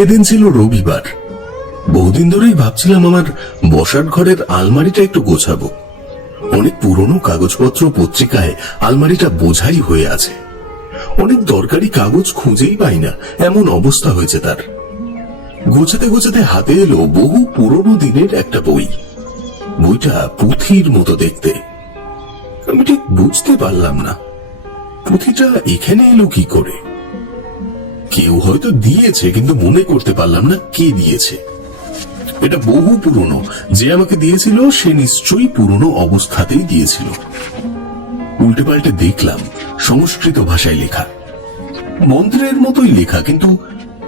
সেদিন ছিল রবিবার। বহুদিন ধরেই ভাবছিলাম আমার বসার ঘরের আলমারিটা একটু গোছাবো। অনেক পুরনো কাগজপত্র পত্রিকায় আলমারিটা বোঝাই হয়ে আছে। অনেক দরকারি কাগজ খুঁজেই পাই না, এমন অবস্থা হয়েছে তার। গোছাতে গোছাতে হাতে এলো বহু পুরনো দিনের একটা বই। বইটা পুঁথির মতো দেখতে। আমি ঠিক বুঝতে পারলাম না পুঁথিটা এখানে এলো কি করে। কেউ হয়তো দিয়েছে, কিন্তু মনে করতে পারলাম না কে দিয়েছে। এটা বহু পুরনো, যে আমাকে দিয়েছিল সে নিশ্চয়ই পুরনো অবস্থাতেই দিয়েছিল। উল্টে পাল্টে দেখলাম সংস্কৃত ভাষায় লেখা, মন্ত্রের মতোই লেখা, কিন্তু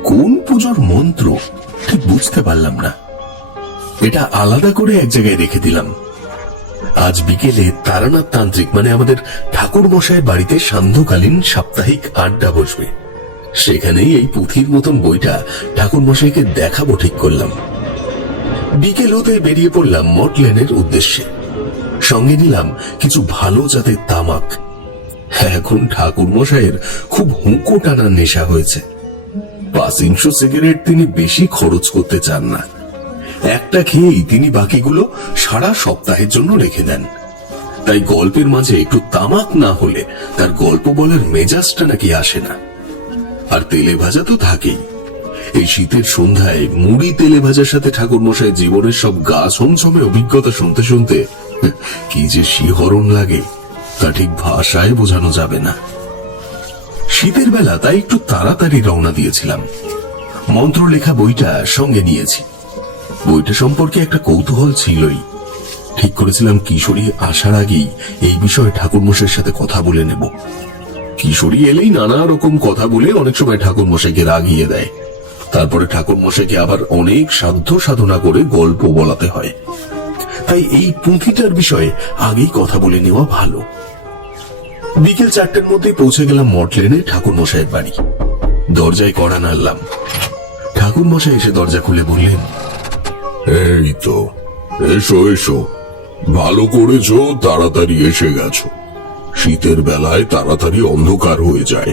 কোন পুজোর মন্ত্র ঠিক বুঝতে পারলাম না। এটা আলাদা করে এক জায়গায় রেখে দিলাম। আজ বিকেলে তারানাথ তান্ত্রিক মানে আমাদের ঠাকুর মশাইয়ের বাড়িতে সান্ধ্যকালীন সাপ্তাহিক আড্ডা বসবে। সেখানেই এই পুঁথির মতন বইটা ঠাকুর মশাইকে দেখাবো ঠিক করলাম। বিকেল হতে বেরিয়ে পড়লাম মঠ লেনের উদ্দেশ্যে। সঙ্গে নিলাম কিছু ভালো জাতের তামাক। এখন ঠাকুর মশাইয়ের খুব হুঁকো টানার নেশা হয়েছে। 500 সিগারেট তিনি বেশি খরচ করতে চান না। একটা খেয়েই তিনি বাকিগুলো সারা সপ্তাহের জন্য রেখে দেন। তাই গল্পের মাঝে একটু তামাক না হলে তার গল্প বলার মেজাজটা নাকি আসে না। আর তেলে ভাজা তো থাকেই। এই শীতের সন্ধ্যায় মুড়ি তেলে ভাজার সাথে ঠাকুর মশাই জীবনের সব গা ছমছমে অভিজ্ঞতা শুনতে শুনতে কি যে শিহরণ লাগে তা ঠিক ভাষায় বোঝানো যাবে না। শীতের বেলা তাই একটু তাড়াতাড়ি রওনা দিয়েছিলাম। মন্ত্র লেখা বইটা সঙ্গে নিয়েছি। বইটা সম্পর্কে একটা কৌতূহল ছিলই। ঠিক করেছিলাম কিশোরী আসার আগেই এই বিষয়ে ঠাকুর মশাইয়ের সাথে কথা বলে নেব। কিশোরী এলেই নানা রকম কথা বলে অনেক সময় ঠাকুর মশাইকে রাগিয়ে দেয়। তারপরে ঠাকুর মশাইকে আবার অনেক সাধ্য সাধনা করে গল্প বলাতে হয়। তাই এই পুঁথিটার বিষয়ে আগেই কথা বলে নেওয়া ভালো। বিকেল 4টের মধ্যে পৌঁছে গেলাম মঠ লেনে ঠাকুর মশাইয়ের বাড়ি। দরজায় কড়া নাড়লাম। ঠাকুর মশাই এসে দরজা খুলে বললেন, এই তো, এসো এসো, ভালো করেছো, তাড়াতাড়ি এসে গেছো। শীতের বেলায় তাড়াতাড়ি অন্ধকার হয়ে যায়।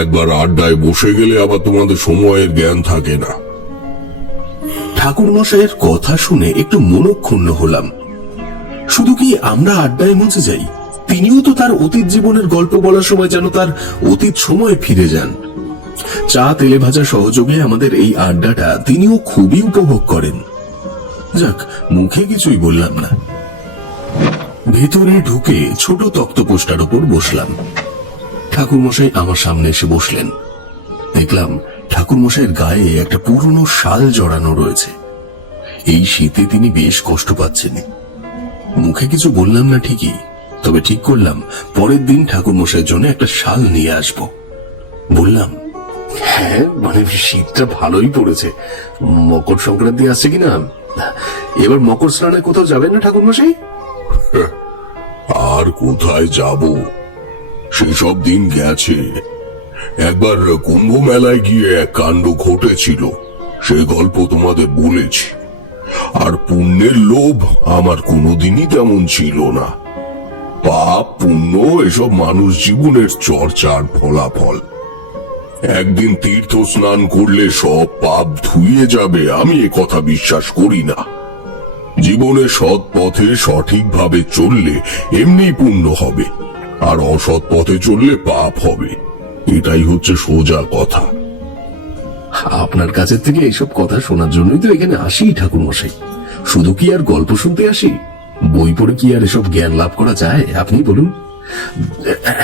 একবার আড্ডায় বসে গেলে আবার তোমাদের সময়ের জ্ঞান থাকে না। ঠাকুর মশাইয়ের কথা শুনে একটু মনক্ষুণ্ণ হলাম। শুধু কি আমরা আড্ডায় মজে যাই, তিনিও তো তার অতীত জীবনের গল্প বলার সময় যেন তার অতীত সময়ে ফিরে যান। চা তেলে ভাজা সহযোগে আমাদের এই আড্ডাটা তিনিও খুবই উপভোগ করেন। যাক, মুখে কিছুই বললাম না। ভেতরে ঢুকে ছোট তক্তপোষটার উপর বসলাম। ঠাকুর মশাই আমার সামনে এসে বসলেন। দেখলাম ঠাকুর মশাইয়ের গায়ে একটা পুরনো শাল জড়ানো রয়েছে। এই শীতে তিনি বেশ কষ্ট পাচ্ছেন। মুখে কিছু বললাম না ঠিকই, তবে ঠিক করলাম পরের দিন ঠাকুর মশাইয়ের জন্য একটা শাল নিয়ে আসব। বললাম, হ্যাঁ, মানে শীতটা ভালোই পড়েছে। মকর সংক্রান্তি আসছে কিনা, এবার মকর স্নানে কোথাও যাবেন না ঠাকুর মশাই? আর কোথায় যাব, সেসব দিন গেছে। একবার কুম্ভ মেলায় গিয়ে এক কাণ্ড ঘটেছিল, সে গল্প তোমাদের বলেছি। আর পুণ্যের লোভ আমার কোনোদিনই তেমন ছিল না। পাপ পুণ্য এসব মানুষ জীবনের চর্চার ফলাফল। একদিন তীর্থ স্নান করলে সব পাপ ধুয়ে যাবে, আমি এ কথা বিশ্বাস করি না। জীবনে সৎ পথে সঠিকভাবে চললে এমনি পুণ্য হবে, আর অসৎ পথে চললে পাপ হবে। এটাই হচ্ছে সোজা কথা। আপনার কাছের থেকে এইসব কথা শোনার জন্যই তো এখানে আসি ঠাকুর মশাই। শুধু কি আর গল্প শুনতে আসি? বই পড়ে কি আর এসব জ্ঞান লাভ করা যায়, আপনি বলুন?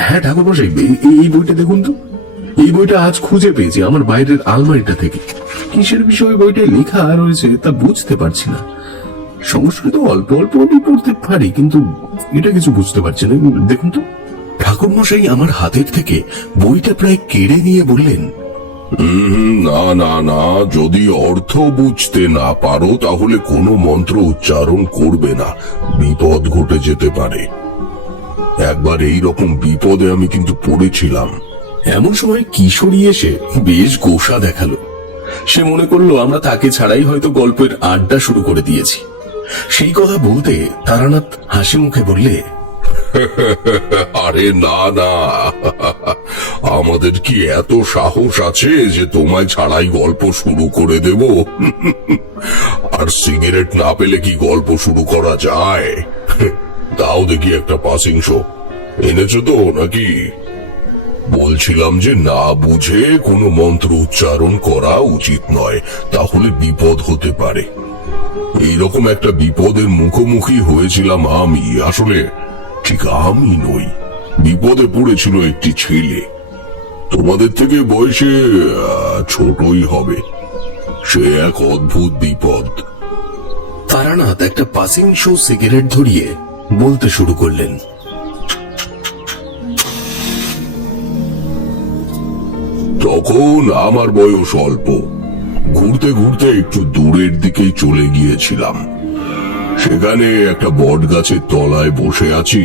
হ্যাঁ ঠাকুর মশাই, এই বইটা দেখুন তো। এই বইটা আজ খুঁজে পেয়েছি আমার বাইরের আলমারিটা থেকে। কিসের বিষয়ে বইটা লেখা রয়েছে তা বুঝতে পারছি না। সংস্কৃত অল্প অল্প আমি পড়তে পারি, কিন্তু এটা কিছু বুঝতে পারছি না। দেখুন তো। ঠাকুর মশাই আমার হাতের থেকে বইটা প্রায় কেড়ে নিয়ে বললেন, না না না, যদি অর্থ বুঝতে না পারো তাহলে কোনো মন্ত্র উচ্চারণ করবে না, বিপদ ঘটে যেতে পারে। একবার এই রকম বিপদে আমি কিন্তু পড়েছিলাম। এমন সময় কিশোরী এসে বেশ গোসা দেখালো। সে মনে করলো আমরা তাকে ছাড়াই হয়তো গল্পের আড্ডা শুরু করে দিয়েছি। সেই কথা বলতে তারানাথ হাসি মুখে বললে, আরে না না, আমাদের কি এত সাহস আছে যে তোমায় ছাড়াই গল্প শুরু করে দেব? আর সিগারেট না পেলে কি গল্প শুরু করা যায়? দাও দেখি একটা পাসিং শো। এনেছো তো নাকি? বলছিলাম যে না বুঝে কোনো মন্ত্র উচ্চারণ করা উচিত নয়, তাহলে বিপদ হতে পারে। এইরকম একটা বিপদের মুখোমুখি হয়েছিলাম আমি। আসলে ঠিক আমি নই, বিপদে পড়েছিল একটি ছেলে। তোমাদের থেকে বয়সে ছোটই হবে। সে এক অদ্ভুত বিপদ। তারানাথ একটা পাসিং শো সিগারেট ধরিয়ে বলতে শুরু করলেন। তখন আমার বয়স অল্প। ঘুরতে ঘুরতে একটু দূরের দিকেই চলে গিয়েছিলাম। সেখানে একটা বট গাছের তলায় বসে আছি।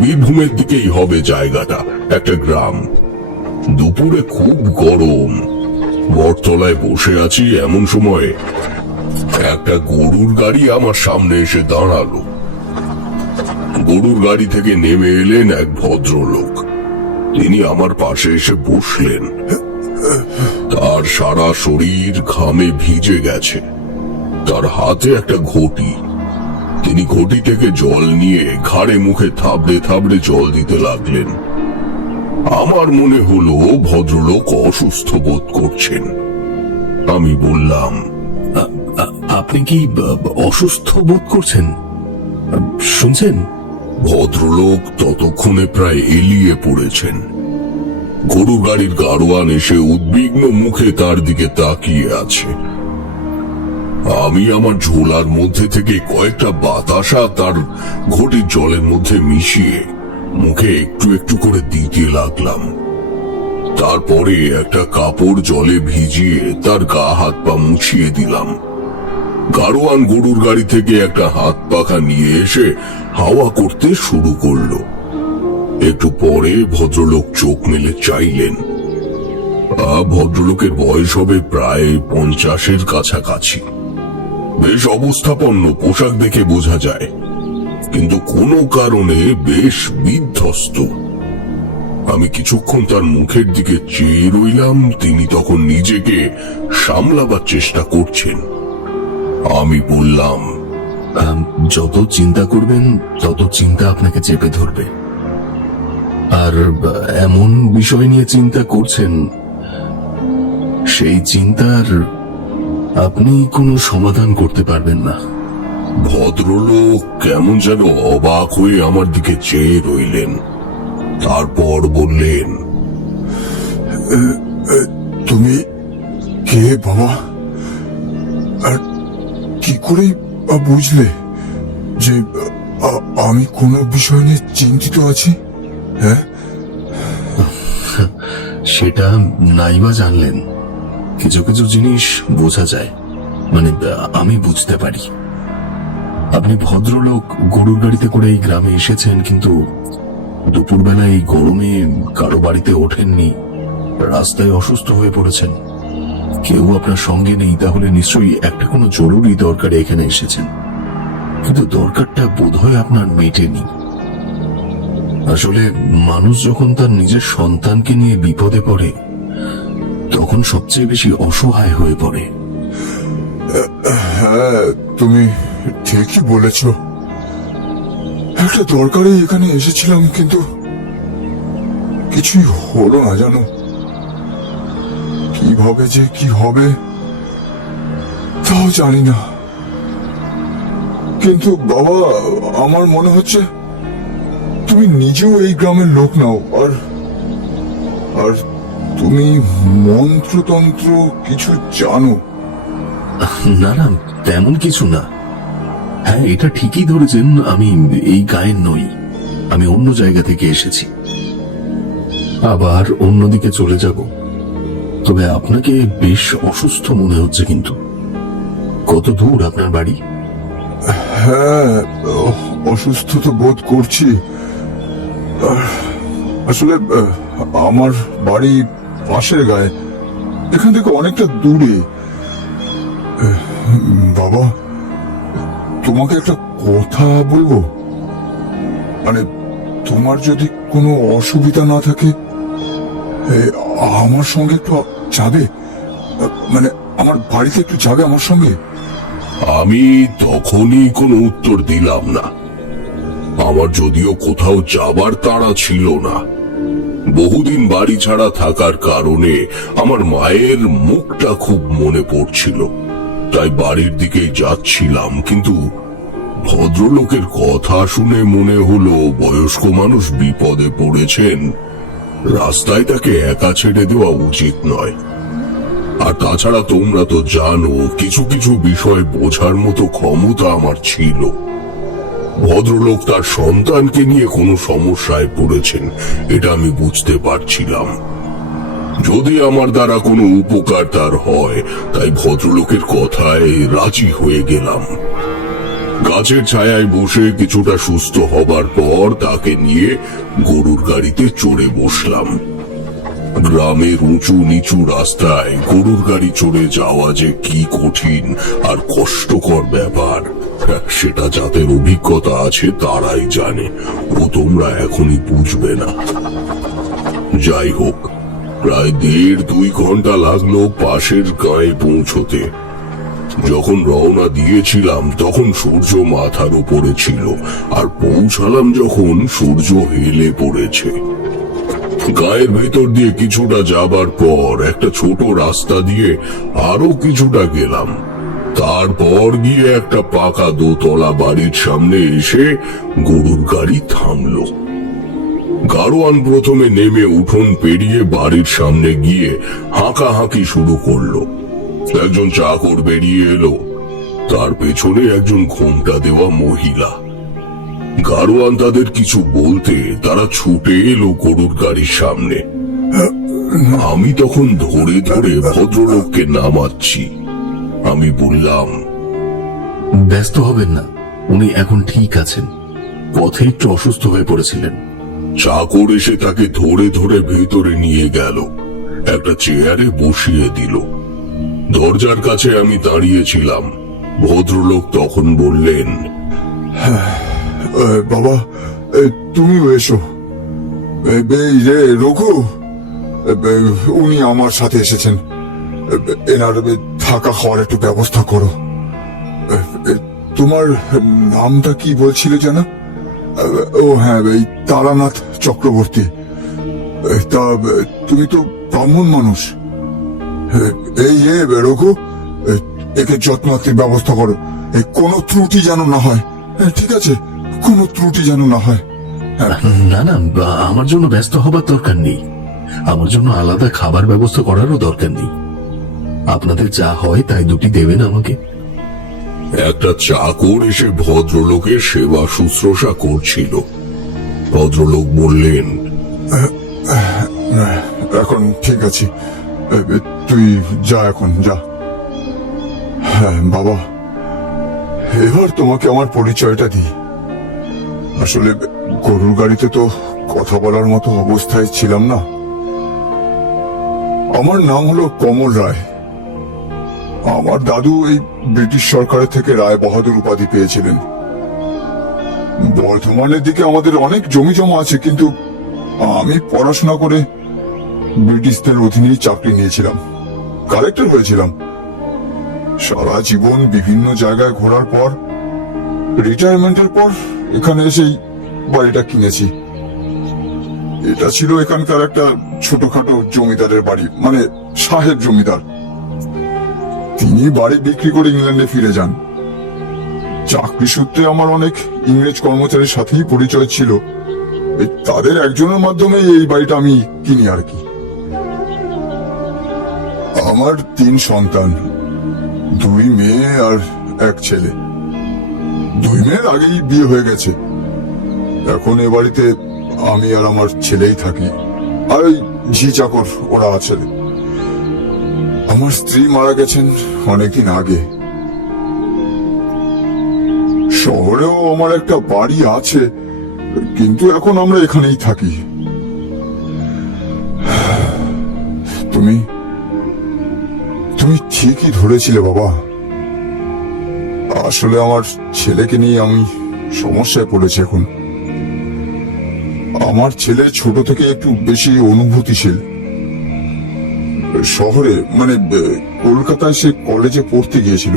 বীরভূমের দিকেই হবে জায়গাটা, একটা গ্রাম। দুপুরে খুব গরম। বটতলায় বসে আছি, এমন সময় একটা গরুর গাড়ি আমার সামনে এসে দাঁড়ালো। গরুর গাড়ি থেকে নেমে এলেন এক ভদ্রলোক। তিনি আমার পাশে এসে বসলেন। তার সারা শরীর ঘামে ভিজে গেছে। তার হাতে একটা ঘটি। তিনি ঘটি থেকে জল নিয়ে ঘাড়ে মুখে থাবড়ে থাবড়ে জল দিতে লাগলেন। আমার মনে হলো ভদ্রলোক অসুস্থ বোধ করছেন। আমি বললাম, আপনি কি অসুস্থ বোধ করছেন? শুনছেন? ভদ্রলোক ততক্ষণে প্রায় এলিয়ে পড়েছেন। গরু গাড়ির গাড়োয়ান এসে উদ্বিগ্ন মুখে তার দিকে তাকিয়ে আছে। আমি আমার ঝোলার মধ্যে থেকে কয়েকটা বাতাসা তার ঘটির জলের মধ্যে মিশিয়ে মুখে একটু একটু করে দিতে লাগলাম। তারপরে একটা কাপড় জলে ভিজিয়ে তার গা হাত পা মুছিয়ে দিলাম। গাড়োয়ান গরুর গাড়ি থেকে একটা হাত পাখা নিয়ে এসে হাওয়া করতে শুরু করলো। একটু পরে ভদ্রলোক চোখ মেলে চাইলেন। ভদ্রলোকের বয়স হবে প্রায় 50-এর কাছাকাছি। বেশ অবস্থাপন্ন, পোশাক দেখে বোঝা যায়, কিন্তু কোনো কারণে বেশ বিধ্বস্ত। আমি কিছুক্ষণ তার মুখের দিকে চেয়ে রইলাম। তিনি তখন নিজেকে সামলাবার চেষ্টা করছেন। আমি বললাম, যত চিন্তা করবেন তত চিন্তা আপনাকে চেপে ধরবে। আর এমন বিষয় নিয়ে চিন্তা করছেন, সেই চিন্তার আপনি কোনো সমাধান করতে পারবেন না। ভদ্রলোক কেমন যেন অবাক হয়ে আমার দিকে চেয়ে রইলেন। তারপর বললেন, তুমি কে বাবা? আর কি করে বুঝলে যে আমি কোনো বিষয় নিয়ে চিন্তিত আছি? হ্যাঁ, সেটা নাইবা জানলেন। কিছু কিছু জিনিস বোঝা যায়, মানে আমি বুঝতে পারি। আপনি ভদ্রলোক গরুর গাড়িতে করে এই গ্রামে এসেছেন, কিন্তু দুপুরবেলা এই গরমে কারো বাড়িতে ওঠেননি, রাস্তায় অসুস্থ হয়ে পড়েছেন। কেউ আপনার সঙ্গে নেই, তাহলে নিশ্চয়ই একটা কোনো জরুরি দরকারে এখানে এসেছেন। কিন্তু দরকারটা বোধহয় আপনার মেটেনি। আসলে মানুষ যখন তার নিজের সন্তানকে নিয়ে বিপদে পড়ে, তখন সবচেয়ে বেশি অসহায় হয়ে পড়ে। হ্যাঁ, তুমি ঠিকই বলেছ। একটা দরকারে এখানে এসেছিলাম, কিন্তু কিছুই হলো না জানো। কিভাবে যে কি হবে তাও জানি না। কিন্তু বাবা, আমার মনে হচ্ছে তুমি নিজেও এই গ্রামের লোক নাও, আর আর তুমি মন্ত্রতন্ত্র কিছু জানো। না না, তেমন কিছু না। হ্যাঁ, এটা ঠিকই ধরেছেন, আমি এই গায়ের নই। আমি অন্য জায়গা থেকে এসেছি, আবার অন্যদিকে চলে যাব। তবে আপনাকে বেশ অসুস্থ মনে হচ্ছে। কিন্তু কত দূর আপনার বাড়ি? হ্যাঁ, অসুস্থ তো বোধ করছি। আসলে আমার বাড়ি পাশের গায়ে, এখান থেকে অনেকটা দূরে। বাবা, তোমাকে একটা কথা বলবো? মানে তোমার যদি কোনো অসুবিধা না থাকে এ, আমার সঙ্গে একটু যাবে? মানে আমার বাড়িতে একটু যাবে আমার সঙ্গে? আমি তখনই কোনো উত্তর দিলাম না। আমার যদিও কোথাও যাবার তাড়া ছিল না। বহুদিন বাড়ি ছাড়া থাকার কারণে আমার মায়ের মুখটা খুব মনে পড়ছিল, তাই বাড়ির দিকে যাচ্ছিলাম। কিন্তু ভদ্রলোকের কথা শুনে মনে হলো বয়স্ক মানুষ বিপদে পড়েছেন, রাস্তায় তাকে একা ছেড়ে দেওয়া উচিত নয়। আর তাছাড়া তোমরা তো জানো, কিছু কিছু বিষয় বোঝার মতো ক্ষমতা আমার ছিল। ভদ্রলোক তার সন্তানকে নিয়ে কোনো সমস্যায় পড়েছেন, এটা আমি বুঝতে পারছিলাম। যদি আমার দ্বারা কোনো উপকার তার হয়, তাই ভদ্রলোকের কথায় রাজি হয়ে গেলাম। গাছের ছায়ায় বসে কিছুটা সুস্থ হবার পর তাকে নিয়ে গরুর গাড়িতে চড়ে বসলাম। গ্রামের উঁচু নিচু রাস্তায় গরুর গাড়ি চড়ে যাওয়া যে কি কঠিন আর কষ্টকর ব্যাপার, সেটা যাদের অভিজ্ঞতা আছে তারাই জানে, ও তোমরা এখনই বুঝবে না। যাই হোক, প্রায় 1.5-2 ঘন্টা লাগলো পাশের গায়ে পৌঁছতে। যখন রওনা দিয়েছিলাম তখন সূর্য মাথার উপরে ছিল, আর পৌঁছালাম যখন সূর্য হেলে পড়েছে। গায়ের ভেতর দিয়ে কিছুটা যাবার পর একটা ছোট রাস্তা দিয়ে আরো কিছুটা গেলাম। তারপর গিয়ে একটা পাকা দোতলা বাড়ির সামনে এসে গরুর গাড়ি থামলো। গাড়োয়ান প্রথমে নেমে উঠোন পেরিয়ে বাড়ির সামনে গিয়ে হাঁকাহাঁকি শুরু করলো। একজন চাকর বেরিয়ে এলো, তার পেছনে একজন ঘোমটা দেওয়া মহিলা। গাড়োয়ান তাদের কিছু বলতে তারা ছুটে এলো গরুর গাড়ির সামনে। আমি তখন ধরে ধরে ভদ্রলোককে নামাচ্ছি। আমি বললাম, ব্যস্ত হবেন না, উনি এখন ঠিক আছেন, পথে একটু অসুস্থ হয়ে পড়েছিলেন। চাকর এসে তাকে ধরে ধরে ভেতরে নিয়ে গেল, একটা চেয়ারে বসিয়ে দিল। দরজার কাছে আমি দাঁড়িয়েছিলাম। ভদ্রলোক তখন বললেন, বাবা, তুমিও এসো। এই রে রঘু, উনি আমার সাথে এসেছেন। এনার থাকা খাওয়ার একটু ব্যবস্থা করো। তোমার নামটা কি বলছিলে জানা? ও হ্যাঁ, এই তারানাথ চক্রবর্তী। তা তুমি তো ব্রাহ্মণ মানুষ। এই রঘু, একে যত্নার্থীর ব্যবস্থা করো, কোনো ত্রুটি যেন না হয়। ঠিক আছে, কোনো ত্রুটি যেন না হয়। না না, আমার জন্য ব্যস্ত হবার দরকার নেই, আমার জন্য আলাদা খাবার ব্যবস্থা করারও দরকার নেই। আপনাদের যা হয় তাই দুটি দেবেন আমাকে। একটা চাকর এসে ভদ্রলোকের সেবা শুশ্রূষা করছিল। ভদ্রলোক বললেন, এখন ঠিক আছে, তুই যা, এখন যা। হ্যাঁ বাবা, এবার তোমাকে আমার পরিচয়টা দিই। আসলে গরুর গাড়িতে তো কথা বলার মতো অবস্থায় ছিলাম না। আমার নাম হলো কমল রায়। আমার দাদু এই ব্রিটিশ সরকারের থেকে রায় বাহাদুর উপাধি পেয়েছিলেন। বর্ধমানের দিকে আমাদের অনেক জমি জমা আছে, কিন্তু আমি পড়াশোনা করে ব্রিটিশদের অধীনেই চাকরি নিয়েছিলাম, কালেক্টর হয়েছিলাম। সারা জীবন বিভিন্ন জায়গায় ঘোরার পর রিটায়ারমেন্টের পর এখানে এসেই বাড়িটা কিনেছি। এটা ছিল এখানকার একটা ছোটখাটো জমিদারের বাড়ি, মানে সাহেব জমিদার। তিনি বাড়ি বিক্রি করে ইংল্যান্ডে ফিরে যান। চাকরি সূত্রে আমার অনেক ইংরেজ কর্মচারীর সাথেই পরিচয় ছিল, তাদের একজনের মাধ্যমে এই বাড়িটা আমি কিনি আর কি। আমার 3 সন্তান, 2 মেয়ে আর 1 ছেলে। 2 মেয়ের আগেই বিয়ে হয়ে গেছে। এখন এ বাড়িতে আমি আর আমার ছেলেই থাকি, আর ওই ঝি চাকর ওরা আছে। আমার স্ত্রী মারা গেছেন অনেকদিন আগে। শহরেও আমার একটা বাড়ি আছে, কিন্তু এখন আমরা এখানেই থাকি। তুমি তুমি ঠিকই ধরেছিলে বাবা। আসলে আমার ছেলেকে নিয়ে আমি সমস্যায় পড়েছি এখন। আমার ছেলে ছোট থেকে একটু বেশি অনুভূতিশীল। শহরে মানে কলকাতায় সে কলেজে পড়তে গিয়েছিল।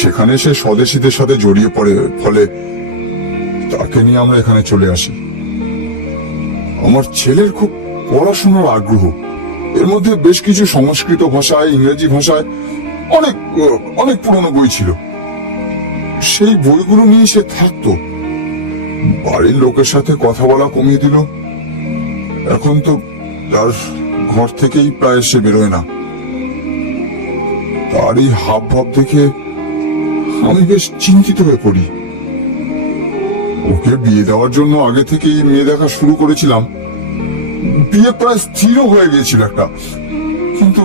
সেখানে সে স্বদেশীদের সাথে জড়িয়ে পড়ে, ফলে তাকে নিয়ে আমরা এখানে চলে আসি। আমার ছেলের খুব পড়াশোনার আগ্রহ, এর মধ্যে বেশ কিছু সংস্কৃত ভাষায়, ইংরেজি ভাষায় অনেক অনেক পুরনো বই ছিল। সেই বইগুলো নিয়ে সে থাকতো। বাড়ির লোকের সাথে কথা বলা কমিয়ে দিল। এখন তো তার ঘর থেকেই প্রায় সে বেরোয় না। তার এই হাব ভাব দেখে আমি বেশ চিন্তিত হয়ে পড়ি। ওকে বিয়ে দেওয়ার জন্য আগে থেকেই মেয়ে দেখা শুরু করেছিলাম। বিয়ে প্রায় স্থিরও হয়ে গিয়েছিল একটা, কিন্তু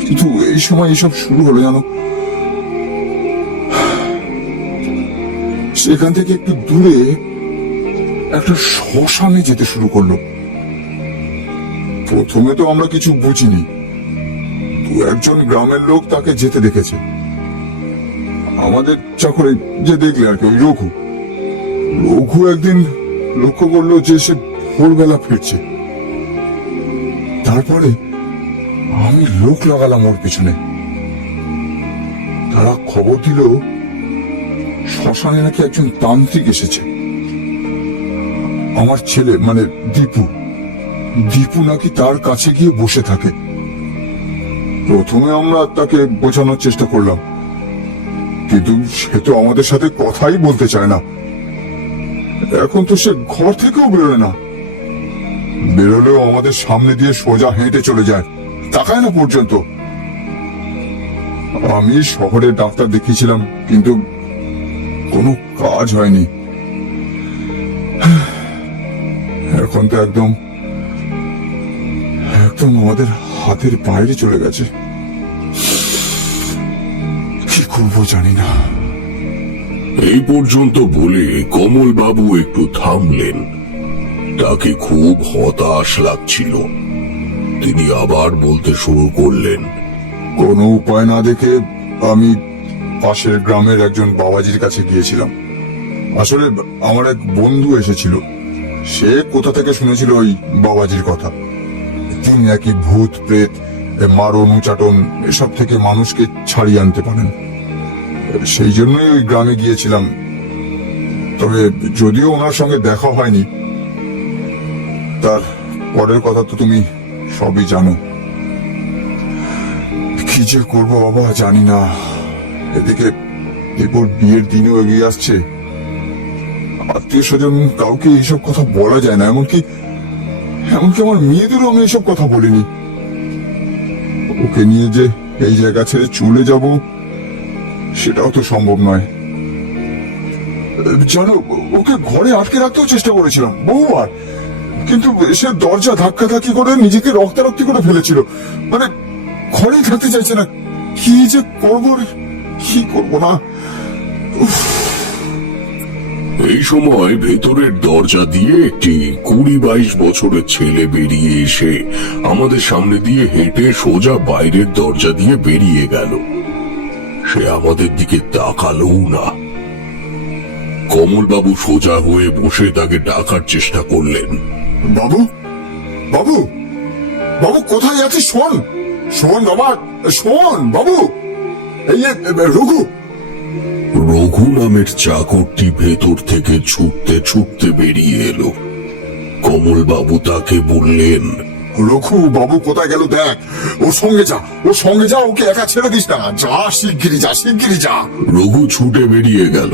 কিন্তু এই সময় এসব শুরু হলো জানো। সেখান থেকে একটু দূরে একটা শ্মশানে যেতে শুরু করলো। প্রথমে তো আমরা কিছু বুঝিনি। দু একজন গ্রামের লোক তাকে যেতে দেখেছে। আমাদের চাকরে যে দেখলে আর কি, ওই রঘু একদিন লক্ষ্য করলো যে সে ভোরবেলা ফিরছে। তারপরে আমি লোক লাগালাম ওর পিছনে। তারা খবর দিল শ্মশানে নাকি একজন তান্ত্রিক এসেছে। আমার ছেলে মানে দীপু নাকি তার কাছে গিয়ে বসে থাকে। প্রথমে আমরা তাকে বোঝানোর চেষ্টা করলাম, কিন্তু সে তো আমাদের সাথে কথাই বলতে চায় না। এখন তো সে ঘর থেকেও বেরোয় না। বেরোলেও আমাদের সামনে দিয়ে সোজা হেঁটে চলে যায়, তাকায় না পর্যন্ত। আমি শহরে ডাক্তার দেখিয়েছিলাম, কিন্তু কোনো কাজ হয়নি। এখন তো একদম আমাদের হাতের বাইরে চলে গেছে। কি করবো জানি না। এই পর্যন্ত বলে কমল বাবু একটু থামলেন। তাকে খুব হতাশ লাগছিল। তিনি আবার বলতে শুরু করলেন। কোনো উপায় না দেখে আমি পাশের গ্রামের একজন বাবাজির কাছে গিয়েছিলাম। আসলে আমার এক বন্ধু এসেছিল। সে কোথা থেকে শুনেছিল ওই বাবাজির কথা। তিনি নাকি ভূত প্রেত, মারণ উচাটন এসব থেকে মানুষকে ছাড়িয়ে আনতে পারেন। সেই জন্যই ওই গ্রামে গিয়েছিলাম। তবে যদিও ওনার সঙ্গে দেখা হয়নি, তার পরের কথা তো তুমি সবই জানো। কি যে করবো বাবা জানি না। এদিকে দীপুর বিয়ের দিনও এগিয়ে আসছে। আত্মীয় স্বজন কাউকে এইসব কথা বলা যায় না, এমনকি আমার মেয়েদেরও আমি এইসব কথা বলিনি। ওকে নিয়ে যে এই জায়গা ছেড়ে চলে যাব সেটাও তো সম্ভব নয়। জানো, ওকে ঘরে আটকে রাখতেও চেষ্টা করেছিলাম বহুবার, কিন্তু সে দরজা ধাক্কাধাক্কি করে নিজেকে রক্তারক্তি করে ফেলেছিল। মানে ঘরেই থাকতে চাইছে না। কি যে করবো, কি করবো না। এই সময় ভেতরের দরজা দিয়ে একটি 20-22 বছরের ছেলে বেরিয়ে এসে আমাদের সামনে দিয়ে হেঁটে সোজা বাইরের দরজা দিয়ে বেরিয়ে গেল। সে আমাদের দিকে তাকালোও না। কমলবাবু সোজা হয়ে বসে তাকে ডাকার চেষ্টা করলেন। বাবু বাবু বাবু, কোথায় আছিস? শোন বাবা, শোন বাবু। এই রঘু নামের চাকরটি ভেতর থেকে ছুটতে ছুটতে বেরিয়ে এলো। কমলবাবু তাকে বললেন, রঘু বাবু কোথায় গেল দেখ, ওর সঙ্গে যা, ওকে একা ছেড়ে দিস না। যা, শিগগিরই যা। রঘু ছুটে বেরিয়ে গেল।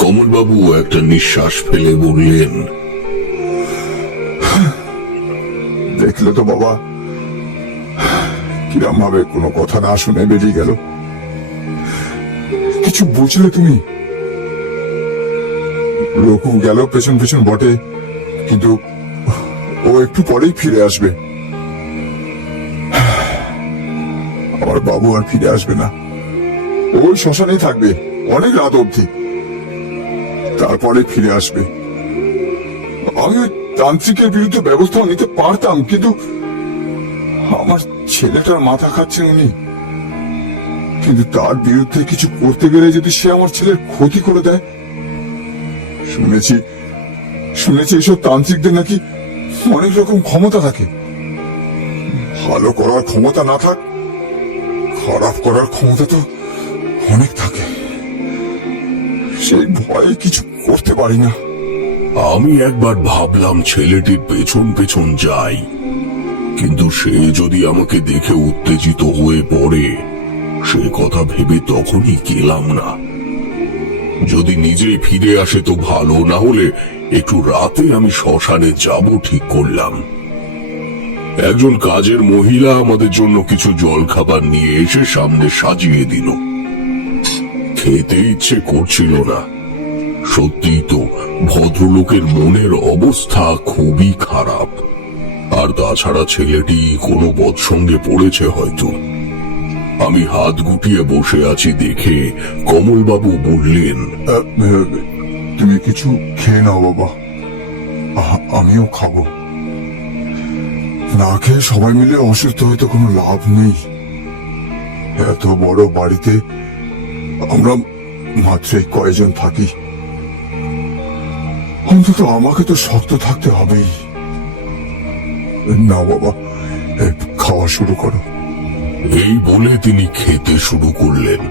কমলবাবু একটা নিঃশ্বাস ফেলে বললেন, দেখলে তো বাবা, কিরম ভাবে কোনো কথা না শুনে বেরিয়ে গেল। কিছু বুঝলে তুমি? রঘু গেল পেছন পেছন বটে, কিন্তু ও একটু পরেই ফিরে আসবে। আমার বাবু আর ফিরে আসবে না। ওই শ্মশানেই থাকবে অনেক রাত অবধি, তারপরে ফিরে আসবে। আমি ওই তান্ত্রিকের বিরুদ্ধে ব্যবস্থাও নিতে পারতাম, কিন্তু আমার ছেলেটার মাথা খাচ্ছেন উনি। কিন্তু তার বিরুদ্ধে কিছু করতে গেলে যদি সে আমার ছেলের ক্ষতি করে দেয়। শুনেছি এসব তান্ত্রিকদের নাকি অনেক রকম ক্ষমতা থাকে। ভালো করার ক্ষমতা না থাক, খারাপ করার ক্ষমতা তো অনেক থাকে। সেই ভয়ে কিছু করতে পারি না। আমি একবার ভাবলাম ছেলেটির পেছন পেছন যাই, কিন্তু সে যদি আমাকে দেখে উত্তেজিত হয়ে পড়ে, সে কথা ভেবে তখনই গেলাম না। যদি নিজে ফিরে আসে তো ভালো, না হলে একটু রাতে আমি শ্মশানে যাব ঠিক করলাম। একজন কাজের মহিলা আমাদের জন্য কিছু জলখাবার নিয়ে এসে সামনে সাজিয়ে দিল। খেতে ইচ্ছে করছিল না। সত্যিই তো ভদ্রলোকের মনের অবস্থা খুবই খারাপ। আর তাছাড়া ছেলেটি কোনো বৎসঙ্গে পড়েছে হয়তো। আমি হাত গুটিয়ে বসে আছি দেখে কমলবাবু বললেন, তুমি কিছু খেয়ে নাও বাবা, আমিও খাবো। না খেয়ে সবাই মিলে অসুস্থ হয়ে তো কোনো লাভ নেই। এত বড় বাড়িতে আমরা মাত্র কয়েকজন থাকি, অন্তত আমাকে তো শক্ত থাকতে হবেই। না বাবা, খাওয়া শুরু করো। এই বলে তিনি খেতে শুরু করলেন।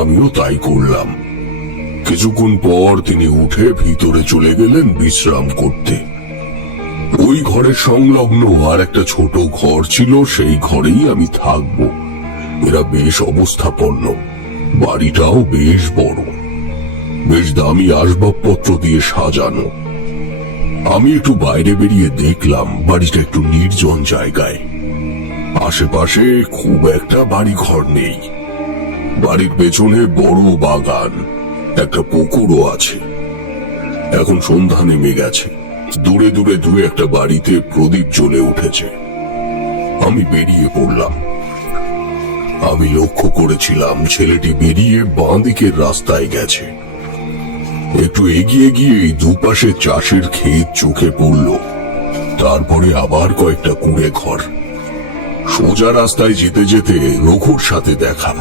আমিও তাই করলাম। কিছুক্ষণ পর তিনি উঠে ভিতরে চলে গেলেন বিশ্রাম করতে। ওই ঘরের সংলগ্ন আর একটা ছোট ঘর ছিল, সেই ঘরেই আমি থাকবো। এরা বেশ অবস্থাপন্ন, বাড়িটাও বেশ বড়, বেশ দামি আসবাবপত্র দিয়ে সাজানো। আমি একটু বাইরে বেরিয়ে দেখলাম বাড়িটা একটু নির্জন জায়গায়। আশেপাশে খুব একটা বাড়ি ঘর নেই। বাড়ির পেছনে বড় বাগান, একটা পুকুরও আছে। এখন সন্ধ্যা নেমে গেছে। দূরে দূরে দু একটা বাড়িতে প্রদীপ জ্বলে উঠেছে। আমি বেরিয়ে পড়লাম। আমি লক্ষ্য করেছিলাম ছেলেটি বেরিয়ে বাঁ দিকের রাস্তায় গেছে। একটু এগিয়ে গিয়েই দুপাশে চাষের ক্ষেত চোখে পড়ল। তারপরে আবার কয়েকটা কুঁড়ে ঘর। সোজা রাস্তায় যেতে যেতে রঘুর সাথে দেখা।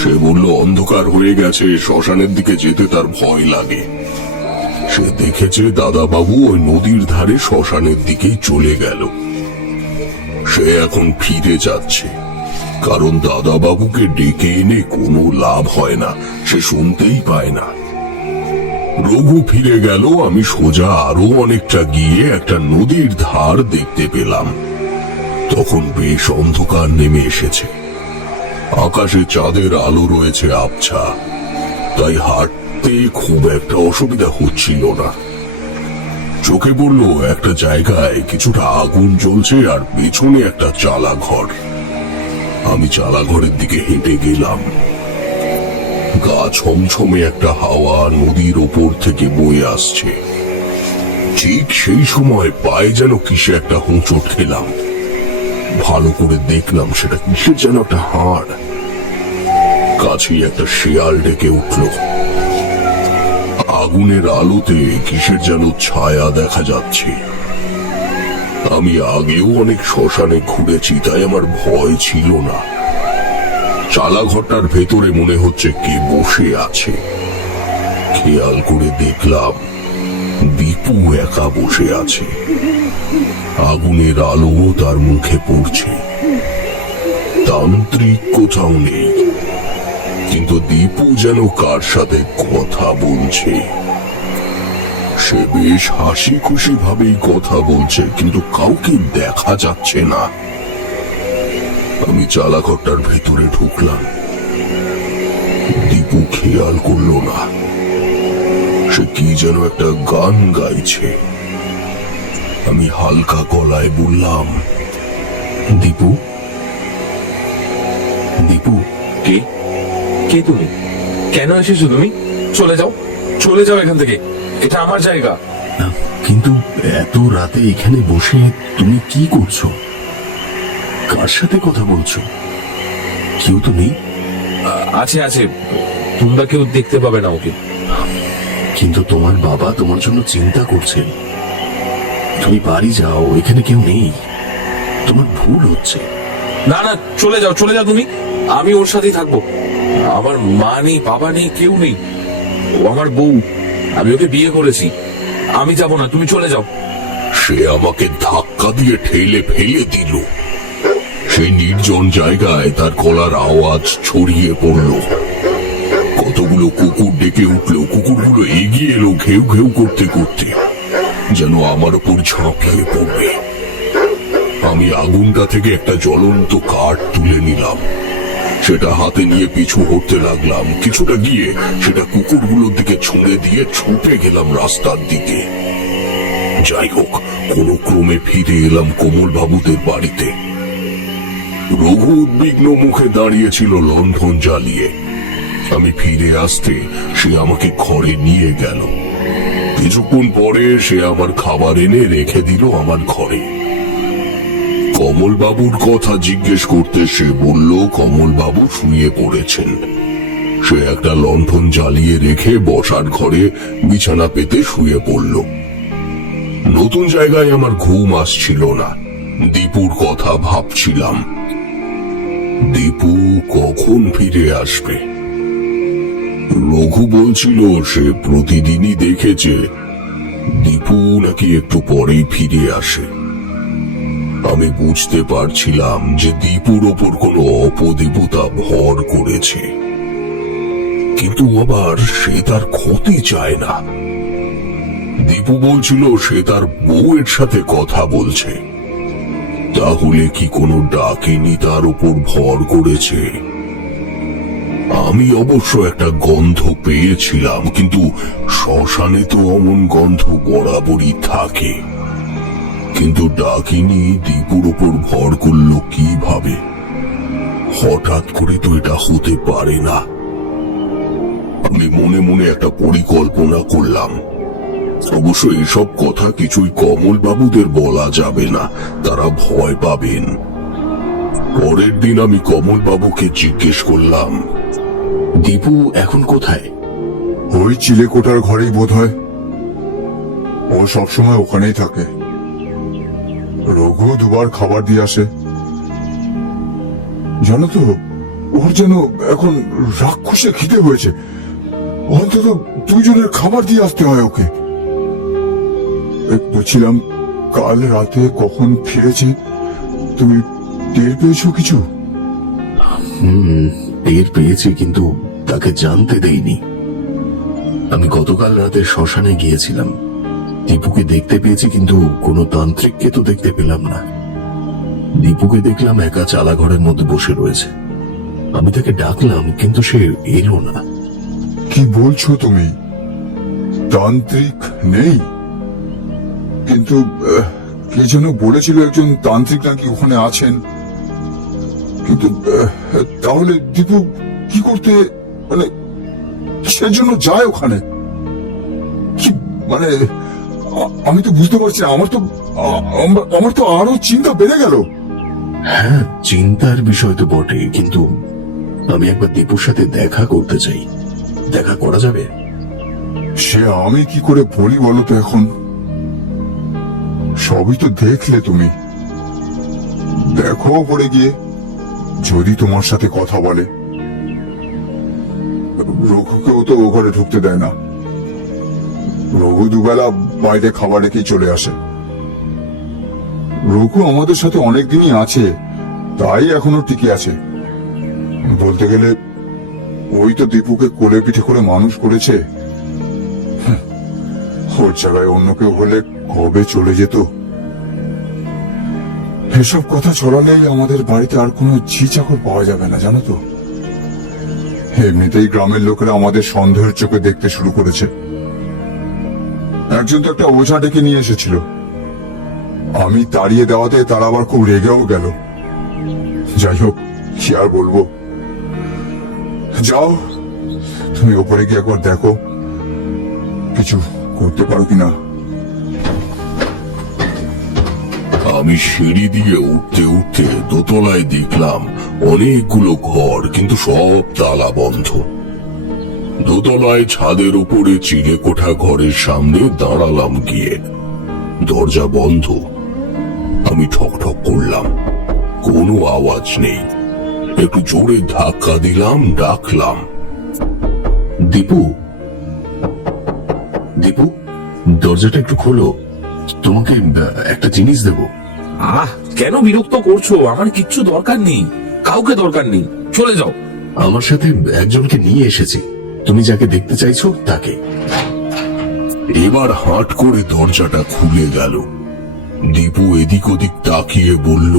সে বলল অন্ধকার হয়ে গেছে, শ্মশানের দিকে যেতে তার ভয় লাগে। সে দেখেছে দাদাবাবু ওই নদীর ধারে শ্মশানের দিকেই চলে গেল। সে এখন ফিরে যাচ্ছে, কারণ দাদাবাবুকে ডেকে এনে কোনো লাভ হয় না, সে শুনতেই পায় না। রঘু ফিরে গেল। আমি সোজা আরো অনেকটা গিয়ে একটা নদীর ধার দেখতে পেলাম। তখন বেশ অন্ধকার নেমে এসেছে। আকাশে চাঁদের আলো রয়েছে আবছা, তাই হাঁটতে খুব একটা অসুবিধা হচ্ছিল না। চোখে পড়ল একটা জায়গায় কিছুটা আগুন জ্বলছে আর পেছনে একটা চালা ঘর। আমি চালা ঘরের দিকে হেঁটে গেলাম। গা ছমছমে একটা হাওয়া নদীর ওপর থেকে বয়ে আসছে। ঠিক সেই সময় পায়ে যেন কিসে একটা হোঁচট খেলাম। ভালো করে দেখলাম সেটা কিসের যেন একটা হাড়। কাছেই একটা শেয়াল ডেকে উঠল। আগুনের আলোতে কিসের যেন ছায়া দেখা যাচ্ছে। আমি আগেও অনেক শ্মশানে ঘুরেছি, তাই আমার ভয় ছিল না। চালা ঘরটার ভেতরে মনে হচ্ছে কে বসে আছে। খেয়াল করে দেখলাম দীপু একা বসে আছে। আগুনের আলো তার মুখে পড়ছে। তান্ত্রিক কোথাও নেই, কিন্তু দীপু যেন কার সাথে কথা বলছে। সে বেশ হাসি খুশি ভাবেই কথা বলছে, কিন্তু কাউকে দেখা যাচ্ছে না। আমি চালাঘরটার ভেতরে ঢুকলাম। দীপু খেয়াল করলো না। সে কি যেন একটা গান গাইছে। আমি হালকা গলায় বললাম, দীপু, দীপু। কে কে তুমি? কেন এসেছো তুমি? চলে যাও, চলে যাও এখান থেকে। এটা আমার জায়গা। না, কিন্তু এত রাতে এখানে বসে তুমি কি করছো? কার সাথে কথা বলছো? কেউ তো নেই। আছে আছে, তোমরা কেউ দেখতে পাবে না ওকে। কিন্তু তোমার বাবা তোমার জন্য চিন্তা করছেন। তুমি বাড়ি যাও, এখানে কেউ নেই। তোমার ভুল হচ্ছে। না না, চলে যাও, চলে যাও তুমি। আমি ওর সাথেই থাকবো। আমার মা নেই, বাবা নেই, কেউ নেই। ও আমার বউ, আমি ওকে বিয়ে করেছি। আমি যাব না, তুমি চলে যাও। সে আমাকে ধাক্কা দিয়ে ঠেলে ফেলে দিল। সেই নির্জন জায়গায় তার গলার আওয়াজ ছড়িয়ে পড়ল। কতগুলো কুকুর ডেকে উঠল। কুকুরগুলো এগিয়ে এলো ঘেউ ঘেউ করতে করতে, যেন আমার উপর ঝাঁপিয়ে পড়বে। আমি আগুনটা থেকে একটা জ্বলন্ত কাঠ তুলে নিলাম, সেটা হাতে নিয়ে পিছু হতে লাগলাম। কিছুটা গিয়ে সেটা কুকুরগুলোর দিকে ছুঁড়ে দিয়ে ছুটে গেলাম রাস্তার দিকে। যাই হোক, কোনো ক্রমে ফিরে এলাম কমল বাবুদের বাড়িতে। রঘু উদ্বিগ্ন মুখে দাঁড়িয়েছিল লণ্ঠন জ্বালিয়ে। আমি ফিরে আসতে সে আমাকে ঘরে নিয়ে গেল। কিছুক্ষণ পরে সে আমার খাবার এনে রেখে দিল আমার ঘরে। কমল বাবুর কথা জিজ্ঞেস করতে সে বলল কমল বাবু শুয়ে পড়েছেন। সে একটা লণ্ঠন জ্বালিয়ে রেখে বসার ঘরে বিছানা পেতে শুয়ে পড়ল। নতুন জায়গায় আমার ঘুম আসছিল না। দীপুর কথা ভাবছিলাম। দীপু কখন ফিরে আসবে? রঘু বলছিল সে প্রতিদিনই দেখেছে দীপু নাকি একটু পরেই ফিরে আসে। আমি বুঝতে পারছিলাম যে দীপুর ওপর কোনো অপদেবতা ভর করেছে, কিন্তু আবার সে তার ক্ষতি চায় না। দীপু বলছিল সে তার বউয়ের সাথে কথা বলছে। তাহলে কি কোনো ডাকিনী তার উপর ভর করেছে? আমি অবশ্য একটা গন্ধ পেয়েছিলাম, কিন্তু শ্মশানে তো অমন গন্ধ বরাবরই থাকে। কিন্তু ডাকিনী দীপুর উপর ভর করলো কিভাবে? হঠাৎ করে তো এটা হতে পারে না। আমি মনে মনে একটা পরিকল্পনা করলাম। অবশ্য এসব কথা কিছুই কমল বাবুদের বলা যাবে না, তারা ভয় পাবেন। পরের দিন আমি কমল বাবুকে জিজ্ঞেস করলাম, দীপু এখন কোথায়? ওই চিলেকোটার ঘরেই বোধ হয়। ও সবসময় ওখানেই থাকে। রঘু দুবার খাবার দিয়ে আসে। জানো তো, ওর যেন এখন রাক্ষসে খিদে হয়েছে। অন্তত দুজনের খাবার দিয়ে আসতে হয় ওকে। বলছিলাম, কাল রাতে কখন ফিরেছে তুমি টের পেয়েছো কিছু? টের পেয়েছি, কিন্তু তাকে জানতে দেইনি। আমি গতকাল রাতে শ্মশানে গিয়েছিলাম। দীপুকে দেখতে পেয়েছি, কিন্তু কোনো তান্ত্রিককে তো দেখতে পেলাম না। দীপুকে দেখলাম একা চালা ঘরের মধ্যে বসে রয়েছে। আমি তাকে ডাকলাম, কিন্তু সে এলো না। কি বলছো তুমি? তান্ত্রিক নেই? কিন্তু কে যেন বলেছিল একজন তান্ত্রিক নাকি ওখানে আছেন। কিন্তু তাহলে দীপু কি করতে, মানে কিসের জন্য যায় ওখানে? কি মানে আমি তো বুঝতে পারছি না। আমার তো আরো চিন্তা বেড়ে গেল। হ্যাঁ, চিন্তার বিষয় তো বটে, কিন্তু আমি একবার দীপুর সাথে দেখা করতে চাই। দেখা করা যাবে? সে আমি কি করে বলি বলো তো? এখন সবই তো দেখলে তুমি। দেখো পরে গিয়ে, যদি তোমার সাথে কথা বলে। রঘুকেও তো ও ঘরে ঢুকতে দেয় না। রঘু দুবেলা বাইরে খাবার রেখেই চলে আসে। রঘু আমাদের সাথে অনেক দিনই আছে, তাই এখনো টিকে আছে। বলতে গেলে ওই তো দীপুকে কোলে পিঠে করে মানুষ করেছে। ওর জায়গায় অন্য কেউ হলে কবে চলে যেত। এসব কথা ছড়ালেই আমাদের বাড়িতে আর কোনো ঝি চাকর পাওয়া যাবে না, জানো তো। এমনিতেই গ্রামের লোকেরা আমাদের সন্দেহের চোখে দেখতে শুরু করেছে। একজন তো একটা ওঝা ডেকে নিয়ে এসেছিল। আমি তাড়িয়ে দেওয়াতে তারা আবার খুব রেগেও গেল। যাই হোক, কি আর বলবো। যাও, তুমি ওপরে গিয়ে একবার দেখো কিছু করতে পারো কিনা। আমি সিঁড়ি দিয়ে উঠতে উঠতে দোতলায় দেখলাম অনেকগুলো ঘর, কিন্তু সব তালা বন্ধ। দোতলায় ছাদের উপরে চিলেকোঠা ঘরের সামনে দাঁড়ালাম গিয়ে। দরজা বন্ধ। আমি ঠক ঠক করলাম, কোনো আওয়াজ নেই। একটু জোরে ধাক্কা দিলাম, ডাকলাম, দীপু, দীপু, দরজাটা একটু খোলো। তোমাকে একটা জিনিস দেবো। কেন বিরক্ত করছো? আমার কিচ্ছু দরকার নেই, কাউকে দরকার নেই, চলে যাও। আমার সাথে একজনকে নিয়ে এসেছি, তুমি যাকে দেখতে চাইছো তাকে। এবার হাট করে দরজাটা খুলে গেল। দীপু এদিক ওদিক তাকিয়ে বলল,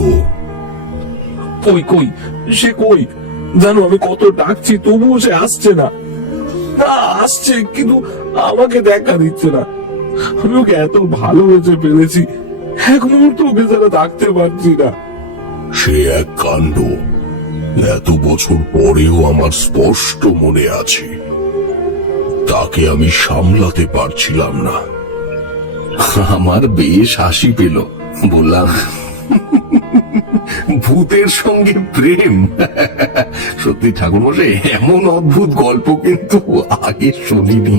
কই কই সে কই? জানো আমি কত ডাকছি তবুও সে আসছে না। না, আসছে কিন্তু আমাকে দেখা দিচ্ছে না। আমি ওকে এত ভালোবেসে ফেলেছি, এক মুহূর্ত ওকে ছাড়া থাকতে পারছি না। সে এক কাণ্ড। এত বছর পরেও আমার স্পষ্ট মনে আছে। তাকে আমি সামলাতে পারছিলাম না। আমার বেশ হাসি পেল। বললাম, ভূতের সঙ্গে প্রেম? সত্যি ঠাকুরমশাই, এমন অদ্ভুত গল্প কিন্তু আগে শুনিনি।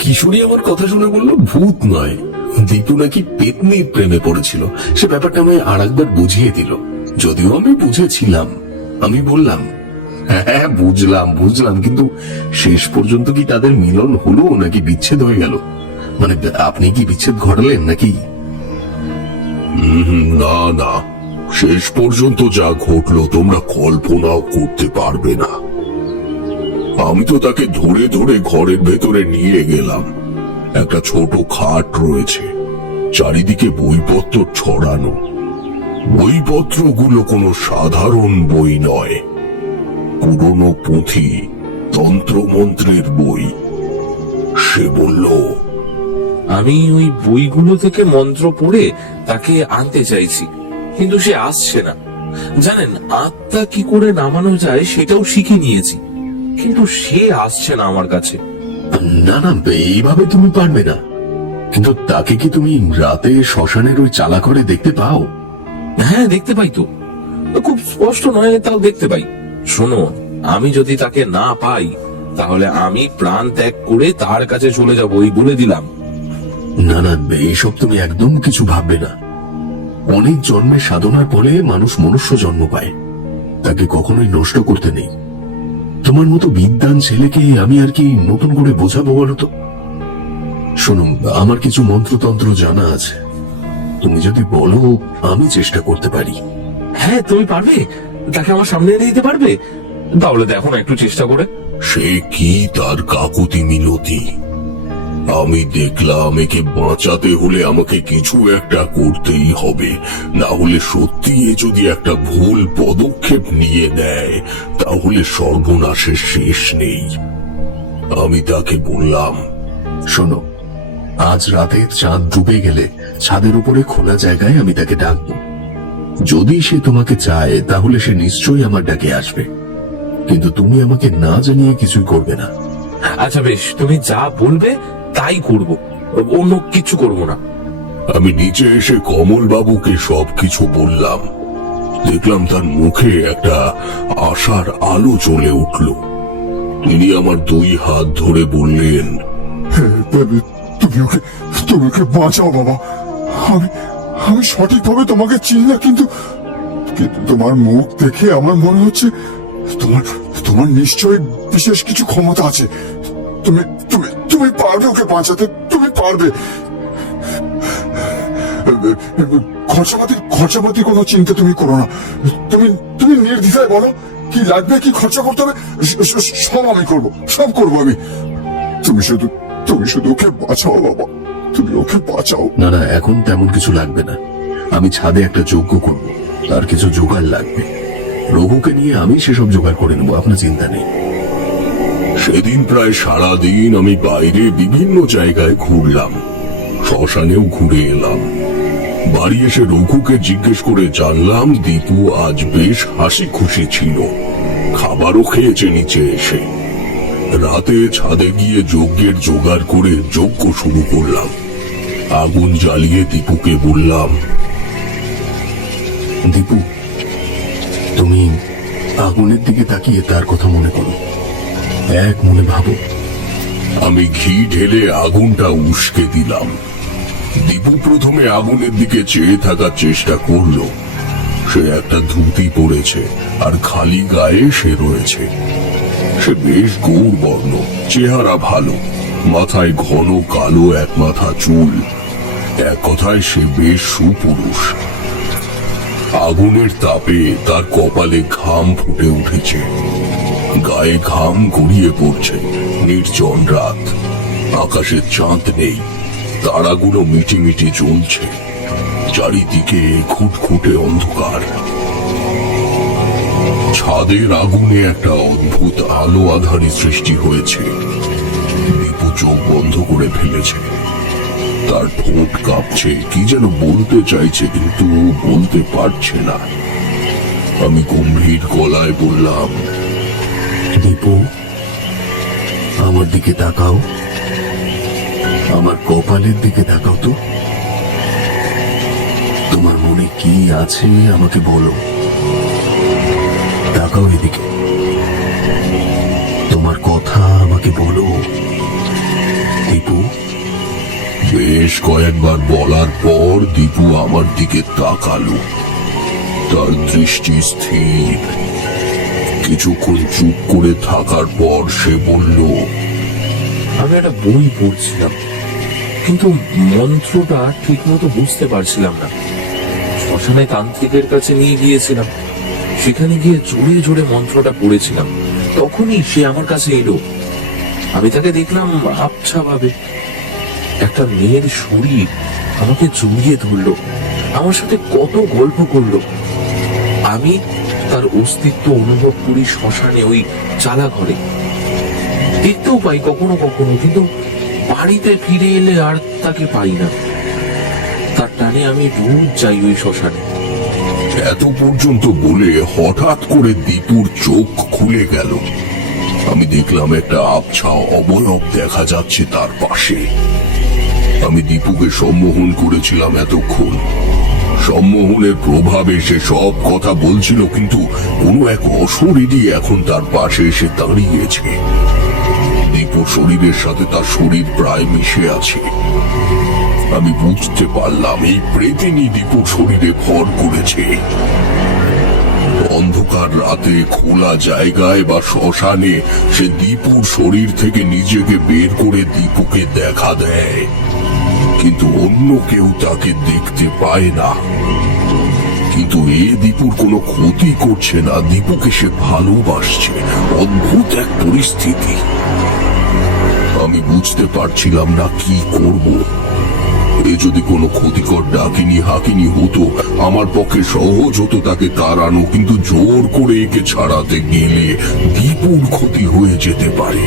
কিশোরী আমার কথা শুনে বলল, ভূত নয়, দীপু নাকি পেতনির প্রেমে পড়েছিল। সে ব্যাপারটা আমায় আর একবার বুঝিয়ে দিল, যদিও আমি বুঝেছিলাম। আমি বললাম, হ্যাঁ বুঝলাম, কিন্তু শেষ পর্যন্ত কি তাদের মিলন হলো নাকি বিচ্ছেদ হয়ে গেল? মানে আপনি কি বিচ্ছেদ ঘটালেন নাকি? না না, শেষ পর্যন্ত যা ঘটলো তোমরা কল্পনাও করতে পারবে না। আমি তো তাকে ধরে ধরে ঘরের ভেতরে নিয়ে গেলাম। একটা ছোট খাট রয়েছে, চারিদিকে বইপত্র ছড়ানো। বইপত্রগুলো কোনো সাধারণ বই নয়, পুরনো পুঁথি, তন্ত্রমন্ত্রের বই। সে বলল, আমি ওই বইগুলো থেকে মন্ত্র পড়ে তাকে আনতে চাইছি, কিন্তু সে আসছে না। জানেন, আত্মা কি করে নামানো যায় সেটাও শিখে নিয়েছি, কিন্তু সে আসছে না আমার কাছে। না না, এইভাবে তুমি পারবে না। কিন্তু তাকে কি তুমি রাতে শ্মশানের ওই চালা করে দেখতে পাও? হ্যাঁ, দেখতে পাই তো, খুব স্পষ্ট নয় তাও দেখতে পাই। শোনো, আমি যদি তাকে না পাই তাহলে আমি প্রাণ ত্যাগ করে তার কাছে চলে যাবো, এই বলে দিলাম। না না, এইসব তুমি একদম কিছু ভাববে না। অনেক জন্মের সাধনার পরে মানুষ মনুষ্য জন্ম পায়, তাকে কখনোই নষ্ট করতে নেই। তোমার মতো বিদ্বান ছেলেকে আমি আর কি নতুন করে বোঝাবো বলো তো? শুনুন, আমার কিছু মন্ত্রতন্ত্র জানা আছে, তুমি যদি বলো আমি চেষ্টা করতে পারি। হ্যাঁ, তুমি পারবে? তাকে আমার সামনে এনে দিতে পারবে? তাহলে দেখো না একটু চেষ্টা করে। সে কি তার কাকুতি মিনতি? আমি দেখলাম একে বাঁচাতে হলে আমাকে কিছু একটা করতেই হবে, না হলে সত্যি এ যদি একটা ভুল পদক্ষেপ নিয়ে নেয় তাহলে সর্বনাশের শেষ নেই। আমি তাকে বললাম, শোনো, আজ রাতে চাঁদ ডুবে গেলে ছাদের উপরে খোলা জায়গায় আমি তাকে ডাকবো। যদি সে তোমাকে চায় তাহলে সে নিশ্চয়ই আমার ডাকে আসবে, কিন্তু তুমি আমাকে না জানিয়ে কিছুই করবে না। আচ্ছা বেশ, তুমি যা বলবে তাই করব, অন্য কিছু করব না। আমি নিচে এসে কমল বাবুকে সবকিছু বললাম। দেখলাম তার মুখে একটা আশার আলো জ্বলে উঠল। তিনি আমার দুই হাত ধরে বললেন, তুমি ওকে বাঁচাও বাবা। আমি সঠিকভাবে তোমাকে চিনি না, কিন্তু তোমার মুখ দেখে আমার মনে হচ্ছে তোমার নিশ্চয়ই বিশেষ কিছু ক্ষমতা আছে। তুমি তুমি তুমি পারবে ওকে বাঁচাতে, তুমি পারবে। খরচাপাতি কোনো চিন্তা তুমি করো না। তুমি নির্দ্বিধায় বলো কি লাগবে, কি খরচা করতে হবে, সব আমি করবো, সব করবো আমি। তুমি শুধু ওকে বাঁচাও বাবা, তুমি ওকে বাঁচাও। না না, এখন তেমন কিছু লাগবে না। আমি ছাদে একটা যজ্ঞ করব, তার কিছু জোগাড় লাগবে। রঘুকে নিয়ে আমি সেসব জোগাড় করে নেবো, আপনার চিন্তা নেই। সেদিন প্রায় সারাদিন আমি বাইরে বিভিন্ন জায়গায় ঘুরলাম, শ্মশানেও ঘুরে এলাম। বাড়ি এসে রঘুকে জিজ্ঞেস করে জানলাম দীপু আজ বেশ হাসি খুশি ছিল, খাবারও খেয়েছে নিচে এসে। রাতে ছাদে গিয়ে যজ্ঞের জোগাড় করে যজ্ঞ শুরু করলাম। আগুন জ্বালিয়ে দীপুকে বললাম, দীপু, তুমি আগুনের দিকে তাকিয়ে তার কথা মনে করো, এক মনে ভাবো। আমি ঘি ঢেলে আগুনটা উস্কে দিলাম। দীপু প্রথমে আগুনের দিকে চেয়ে থাকার চেষ্টা করলো। সে একটা ধুতি পরেছে আর খালি গায়ে সে রয়েছে। সে বেশ গৌরবর্ণ, চেহারা ভালো, মাথায় ঘন কালো এক মাথা চুল। এক কথায় সে বেশ সুপুরুষ। আগুনের তাপে তার কপালে ঘাম ফুটে উঠেছে, গায়ে ঘাম গড়িয়ে পড়ছে। নির্জন রাত, আকাশে চাঁদ নেই, তারাগুলো মিটিমিটি জ্বলছে, চারিদিকে খুঁটখুঁটে অন্ধকার। ছাদের আগুনে একটা অদ্ভুত আলো আঁধারি সৃষ্টি হয়েছে। দীপু চোখ বন্ধ করে ফেলেছে, তার ঠোঁট কাঁপছে, কি যেন বলতে চাইছে কিন্তু বলতে পারছে না। আমি গম্ভীর গলায় বললাম, দীপু, আমার দিকে তাকাও, আমার কপালের দিকে তাকাও তো। তোমার মনে কি আছে আমাকে বলো। তাকাও এদিকে, তোমার কথা আমাকে বলো দীপু। বেশ কয়েকবার বলার পর দীপু আমার দিকে তাকালো, তার দৃষ্টি স্থির। কিছুক্ষণ চুপ করে থাকার পর সে বলল, আমি একটা বই পড়ছিলাম, কিন্তু মন্ত্রটা ঠিক মতো বুঝতে পারছিলাম না। শ্মশানে তান্ত্রিকের কাছে নিয়ে গিয়েছিলাম, সেখানে গিয়ে জোরে জোরে মন্ত্রটা পড়েছিলাম। তখনই সে আমার কাছে এলো। আমি তাকে দেখলাম আবছা ভাবে। একটা মেয়ের শরীর আমাকে জড়িয়ে ধরলো, আমার সাথে কত গল্প করলো। আমি তার অস্তিত্ব অনুভব করি শ্মশানে, ওই চালা ঘরে। দেখতেও পাই কখনো কখনো, কিন্তু বাড়িতে ফিরে এলে আর তাকে পাই না। তার টানে আমি রোজ যাই ওই শ্মশানে। এত পর্যন্ত বলে হঠাৎ করে দীপুর চোখ খুলে গেল। আমি দেখলাম একটা আবছা অবয়ব দেখা যাচ্ছে তার পাশে। আমি দীপুকে সম্মোহন করেছিলাম এতক্ষণ। সম্মোহনের প্রভাবে সে সব কথা বলছিল, কিন্তু কোনো এক অশরীরই এখন তার পাশে এসে দাঁড়িয়েছে। দীপুর শরীরের সাথে তার শরীর প্রায় মিশে আছে। আমি বুঝতে পারলাম এই প্রেতিনী দীপুর শরীরে ভর করেছে। অন্ধকার রাতে খোলা জায়গায় বা শ্মশানে সে দীপুর শরীর থেকে নিজেকে বের করে দীপুকে দেখা দেয়, কিন্তু অন্য কেউ তাকে দেখতে পায় না। কিন্তু এ দীপুর কোনো ক্ষতি করছে না, দীপুকে সে ভালোবাসছে। অদ্ভুত এক পরিস্থিতি। আমি বুঝতে পারছিলাম না কি করব। এ যদি কোনো ক্ষতিকর ডাকিনী হাকিনী হতো, আমার পক্ষে সহজ হতো তাকে তাড়ানো, কিন্তু জোর করে একে ছাড়াতে গেলে দীপুর ক্ষতি হয়ে যেতে পারে।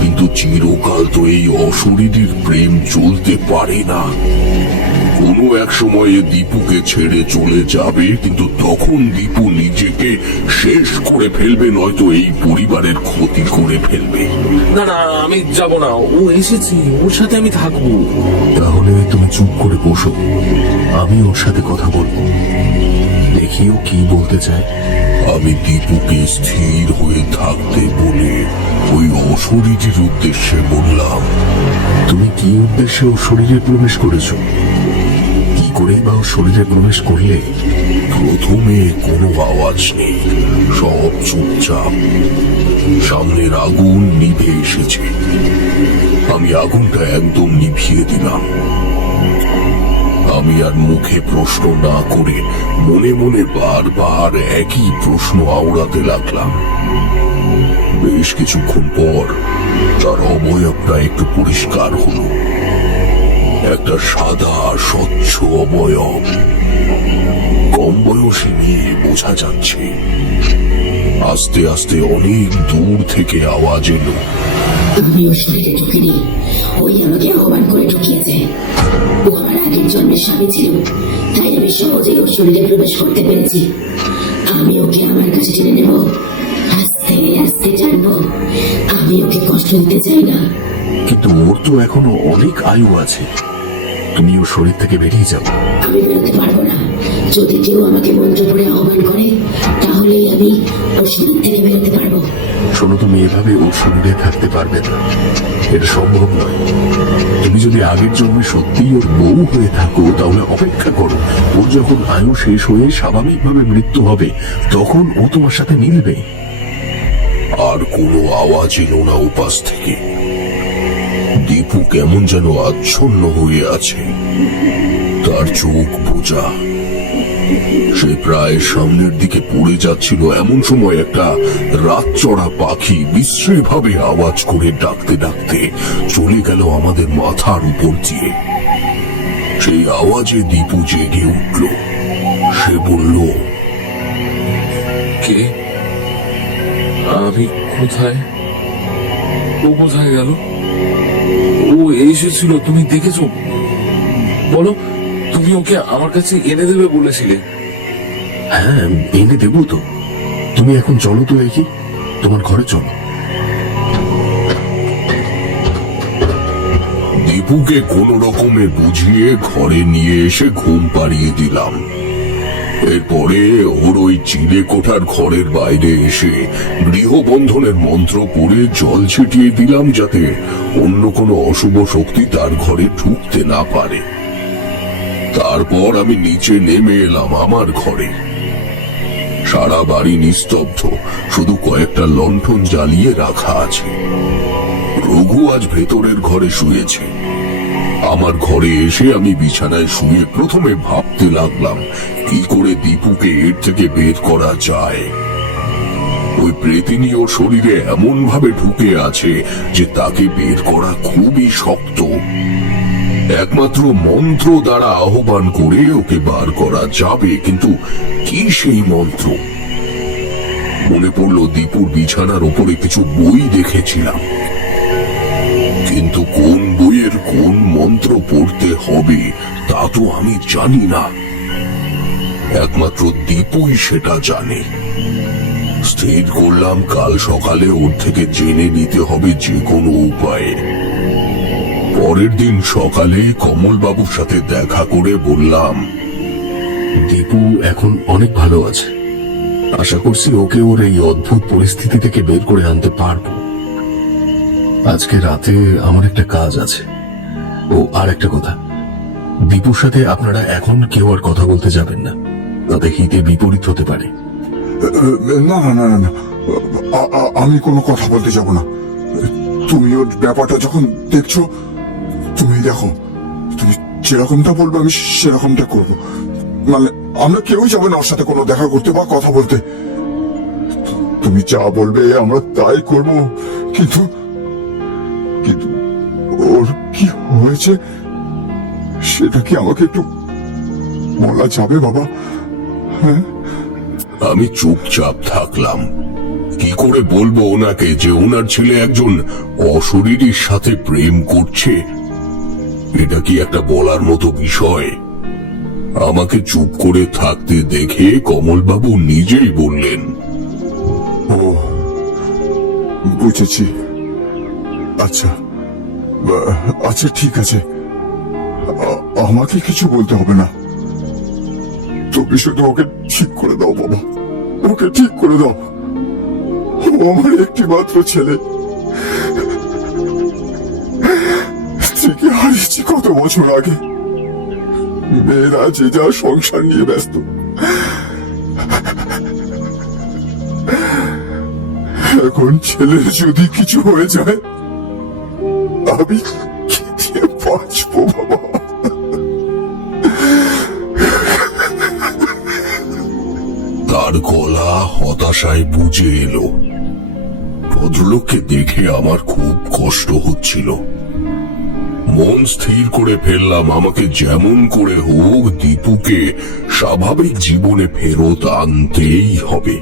কিন্তু চিরকাল তো এই অশরীরীর প্রেম চলতে পারে না। কোনো এক সময়ে দীপুকে ছেড়ে চলে যাবে, কিন্তু তখন দীপু নিজেকে শেষ করে ফেলবে, নয়তো এই পরিবারের ক্ষতি করে ফেলবে। না না, আমি যাব না। ও এসেছে, ওর সাথে আমি থাকবো। তাহলে তুমি চুপ করে বসো, আমি ওর সাথে কথা বলবো, দেখিও কি বলতে চায়। আমি দীপুকে স্থির হয়ে থাকতে বলে ওই অশরীরীর উদ্দেশ্যে বললাম, তুমি কি উদ্দেশ্যে ওর শরীরে প্রবেশ করেছো? কি করে বা ওর শরীরে প্রবেশ করলে? প্রথমে কোনো আওয়াজ নেই, সব চুপচাপ। সামনের আগুন নিভে এসেছে। আমি আগুনটা একদম নিভিয়ে দিলাম। আমি আর মুখে প্রশ্ন না করে মনে মনে বারবার একই প্রশ্ন আওড়াতে লাগলাম। বেশ কিছুক্ষণ পর তার অবয়বটা একটু পরিষ্কার হলো। একটা সাদা স্বচ্ছ অবয়ব, কম বয়সী মেয়ে বোঝা যাচ্ছে। আস্তে আস্তে অনেক দূর থেকে আওয়াজ এলো, আমি ওর শরীরে ঢুকিনি, ওই আমাকে আহ্বান করে ঢুকিয়েছে। ও আমার আগের জন্মের স্বামী ছিল, তাই আমি সহজেই ওর শরীরে প্রবেশ করতে পেরেছি। আমি ওকে আমার কাছে টেনে নেব, আস্তে আস্তে জানবো। আমি ওকে কষ্ট দিতে চাই না। কিন্তু ওর তো এখনো অনেক আয়ু আছে, তুমি ওর শরীর থেকে বেরিয়ে যাও। আমি বেরোতে পারবো না। যদি কেউ আমাকে মন্ত্র পড়ে আহ্বান করে, তাহলেই আমি ওর শরীর থেকে বেরোতে পারবো। শোনো, তুমি এভাবে ওর শরীরে থাকতে পারবে না, এটা সম্ভব নয়। তুমি যদি আগের জন্মে সত্যিই ওর বউ হয়ে থাকো, তাহলে অপেক্ষা করো। ওর যখন আয়ু শেষ হয়ে স্বাভাবিকভাবে মৃত্যু হবে, তখন ও তোমার সাথে মিলবে। আর কোনো আওয়াজ এলো না উপাস থেকে। দীপু কেমন যেন আচ্ছন্ন হয়ে আছে, তার চোখ বোঝা। সে প্রায় সামনের দিকে পড়ে যাচ্ছিল, এমন সময় একটা রাতচড়া পাখি বিশ্রী ভাবে আওয়াজ করে ডাকতে ডাকতে চলে গেল আমাদের মাথার উপর দিয়ে। সেই আওয়াজে দীপু জেগে উঠল। সে বলল, কে? আমি কোথায়? ও কোথায় গেল? ও এসেছিল, তুমি দেখেছো? বলো, তুমি ওকে আমার কাছে এনে দেবে বলেছিলে। হ্যাঁ, এনে দেবো তো। তুমি এখন চলো তো দেখি, তোমার ঘরে চলো। দীপুকে কোন রকমে বুঝিয়ে ঘরে নিয়ে এসে ঘুম পাড়িয়ে দিলাম। এরপরে ওর ওই চিলে কোঠার ঘরের বাইরে এসে গৃহবন্ধনের মন্ত্র পড়ে জল ছিটিয়ে দিলাম, যাতে অন্য কোনো অশুভ শক্তি তার ঘরে ঢুকতে না পারে। তারপর আমি নিচে নেমে এলাম আমার ঘরে। সারা বাড়ি নিস্তব্ধ, শুধু কয়েকটা লণ্ঠন জ্বালিয়ে রাখা আছে। রঘু আজ ভেতরের ঘরে শুয়েছে। আমার ঘরে এসে আমি বিছানায় শুয়ে প্রথমে ভাবতে লাগলাম কি করে দীপুকে এর থেকে বের করা যায়। ওই প্রেতিনী ওর শরীরে এমন ভাবে ঢুকে আছে যে তাকে বের করা খুবই শক্ত। একমাত্র মন্ত্র দ্বারা আহ্বান করে ওকে বার করা যাবে, কিন্তু কি সেই মন্ত্র? মনে পড়ল দীপুর বিছানার উপরে কিছু বই দেখেছিলাম, কিন্তু কোন বইয়ের কোন মন্ত্র পড়তে হবে তা তো আমি জানি না। একমাত্র দীপুই সেটা জানে। স্থির করলাম কাল সকালে ওর থেকে জেনে নিতে হবে যে কোনো উপায়ে। পরের দিন সকালে কমলবাবুর সাথে দেখা করে বললাম, দীপু এখন অনেক ভালো আছে। আশা করছি ওকে ওর এই অদ্ভুত পরিস্থিতি থেকে বের করে আনতে পারবো। আজকে রাতে আমার একটা কাজ আছে। ও আর একটা কথা, দীপুর সাথে আপনারা এখন কেউ আর কথা বলতে যাবেন না, তাতে হিতে বিপরীত হতে পারে। না না না না না, আমি কোনো কথা বলতে যাব না। তুমি ওর ব্যাপারটা যখন দেখছো, তুমি দেখো, তুমি যেরকমটা বলবে আমি সেরকমটা করব। মানে আমরা কেউই যাবে না ওর সাথে কোনো দেখা করতে বা কথা বলতে। তুমি যা বলবে আমরা তাই করব, কিন্তু কিন্তু ওর কি হয়েছে সেটা কি আমাকে একটু বলা যাবে বাবা? হ্যাঁ, আমি চুপচাপ থাকলাম। কি করে বলবো ওনাকে যে ওনার ছেলে একজন অশরীরীর সাথে প্রেম করছে? এটা কি একটা বলার মতো বিষয়? আমাকে চুপ করে থাকতে দেখে কমলবাবু নিজেই বললেন, ও বুঝেছি। আচ্ছা আচ্ছা, ঠিক আছে, আমাকে কিছু বলতে হবে না। তুমি শুধু ওকে ঠিক করে দাও বাবা, ওকে ঠিক করে দাও। ও আমার একটি মাত্র ছেলে, স্ত্রীকে হারিয়েছি কত বছর আগে। মেয়েরা যে যা সংসার নিয়ে ব্যস্ত। এখন ছেলের যদি কিছু হয়ে যায় আমি কি দিয়ে বাঁচবো বাবা? তার গলা হতাশায় বুঝে এলো। ভদ্রলোককে দেখে আমার খুব কষ্ট হচ্ছিল। মন স্থির করে ফেললাম আমাকে যেমন করে হোক দীপুকে স্বাভাবিক জীবনে ফেরত আনতেই হবে।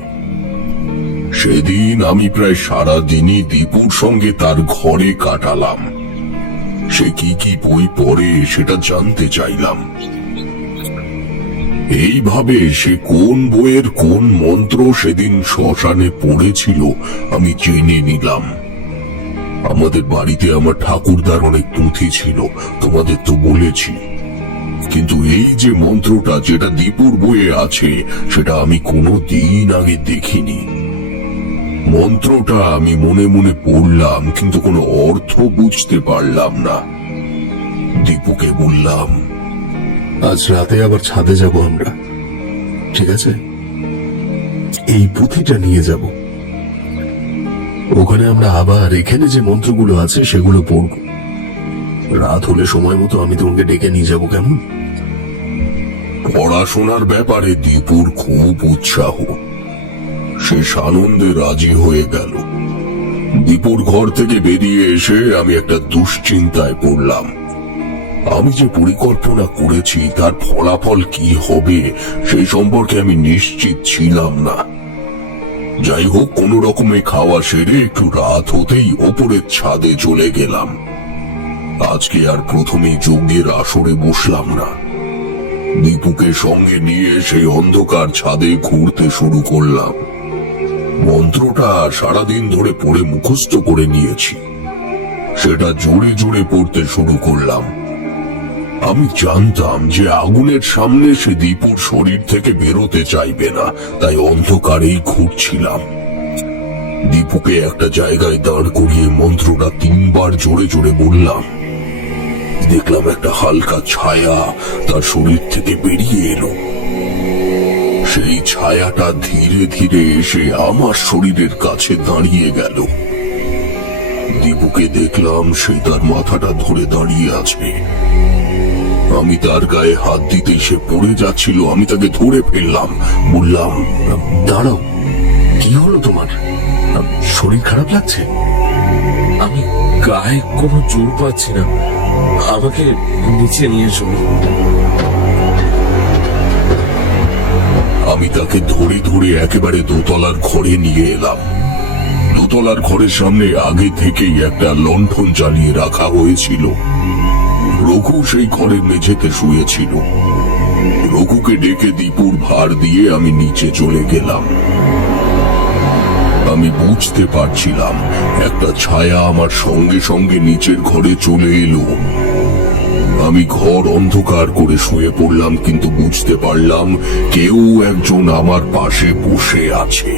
সেদিন আমি প্রায় সারা দিনই দীপুর সঙ্গে তার ঘরে কাটালাম। সে কি কি বই পড়ে সেটা জানতে চাইলাম। এইভাবে সে কোন বইয়ের কোন মন্ত্র সেদিন শ্মশানে পড়েছিল আমি জেনে নিলাম। আমাদের বাড়িতে আমার ঠাকুরদার অনেক পুঁথি ছিল, তোমাদের তো বলেছি, কিন্তু এই যে মন্ত্রটা যেটা দীপুর বইয়ে আছে সেটা আমি কোনো দিন আগে দেখিনি। মন্ত্রটা আমি মনে মনে পড়লাম, কিন্তু কোনো অর্থ বুঝতে পারলাম না। দীপুকে বললাম, আজ রাতে আবার ছাদে যাব আমরা, ঠিক আছে? এই পুঁথিটা নিয়ে যাব। ওখানে আমরা আবার এখানে যে মন্ত্রগুলো আছে সেগুলো পড়ব। রাত হলে সময় মতো আমি তোমাকে ডেকে নিয়ে যাব, কেমন? পড়াশোনার ব্যাপারে দীপুর খুব উৎসাহ। সে সানন্দে রাজি হয়ে গেল। দীপুর ঘর থেকে বেরিয়ে এসে আমি একটা দুশ্চিন্তায় পড়লাম। আমি যে পরিকল্পনা করেছি তার ফলাফল কি হবে সেই সম্পর্কে আমি নিশ্চিত ছিলাম না। যাই হোক, কোনো রকমে খাওয়া সেরে একটু রাত হতেই ওপরের ছাদে চলে গেলাম। আজকে আর প্রথমেই যজ্ঞের আসরে বসলাম না। দীপুকে সঙ্গে নিয়ে সেই অন্ধকার ছাদে ঘুরতে শুরু করলাম। মন্ত্রটা সারাদিন ধরে পড়ে মুখস্থ করে নিয়েছি। সেটা জোরে জোরে পড়তে শুরু করলাম। আমি জানতাম যে আগুনের সামনে সে দীপুর শরীর থেকে বেরোতে চাইবে না, তাই অন্ধকারেই ঘুরছিলাম। দীপুকে একটা জায়গায় দাঁড় করিয়ে মন্ত্রটা 3 বার জোরে জোরে বললাম। দেখলাম একটা হালকা ছায়া তার শরীর থেকে বেরিয়ে এলো। সেই ছায়াটা ধীরে ধীরে এসে আমার শরীরের কাছে দাঁড়িয়ে গেল। দীপুকে দেখলাম সে তার মাথাটা ধরে দাঁড়িয়ে আছে। আমি তার গায়ে হাত দিতে সে পড়ে যাচ্ছিল। আমি তাকে ধরে ফেললাম, বললাম, দাঁড়াও, কি হলো তোমার? শরীর খারাপ লাগছে? আমি গায়ে কোনো জোর পাচ্ছি না, আমাকে নিচে নিয়ে চলো। আমি তাকে ধরে ধরে একেবারে দোতলার ঘরে নিয়ে এলাম। দোতলার ঘরের সামনে আগে থেকেই একটা লণ্ঠন জ্বালিয়ে রাখা হয়েছিল। রঘু সেই ঘরের মেঝেতে শুয়েছিল। রঘুকে ডেকে দীপুর ভার দিয়ে আমি নিচে চলে গেলাম। আমি বুঝতে পারছিলাম একটা ছায়া আমার সঙ্গে সঙ্গে নিচের ঘরে চলে এলো। আমি ঘর অন্ধকার করে শুয়ে পড়লাম, কিন্তু বুঝতে পারলাম কেউ একজন আমার পাশে বসে আছে।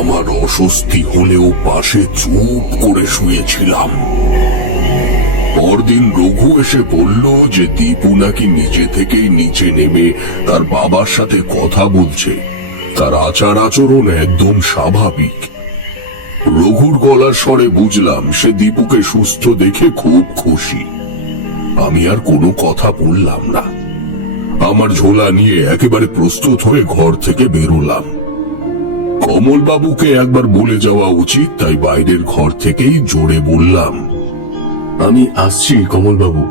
আমার অস্বস্তি হলেও পাশে চুপ করে শুয়েছিলাম। পরদিন রঘু এসে বলল যে দীপু নাকি নিজে থেকেই নিচে নেমে তার বাবার সাথে কথা বলছে। তার আচার আচরণ একদম স্বাভাবিক। রঘুর গলার স্বরে বুঝলাম সে দীপুকে সুস্থ দেখে খুব খুশি। আমি আর কোনো কথা বললাম না। আমার ঝোলা নিয়ে একেবারে প্রস্তুত হয়ে ঘর থেকে বেরোলাম। কমল বাবুকে একবার বলে যাওয়া উচিত, তাই বাইরের ঘর থেকেই জোরে বললাম, আমি আসছি কমল বাবু,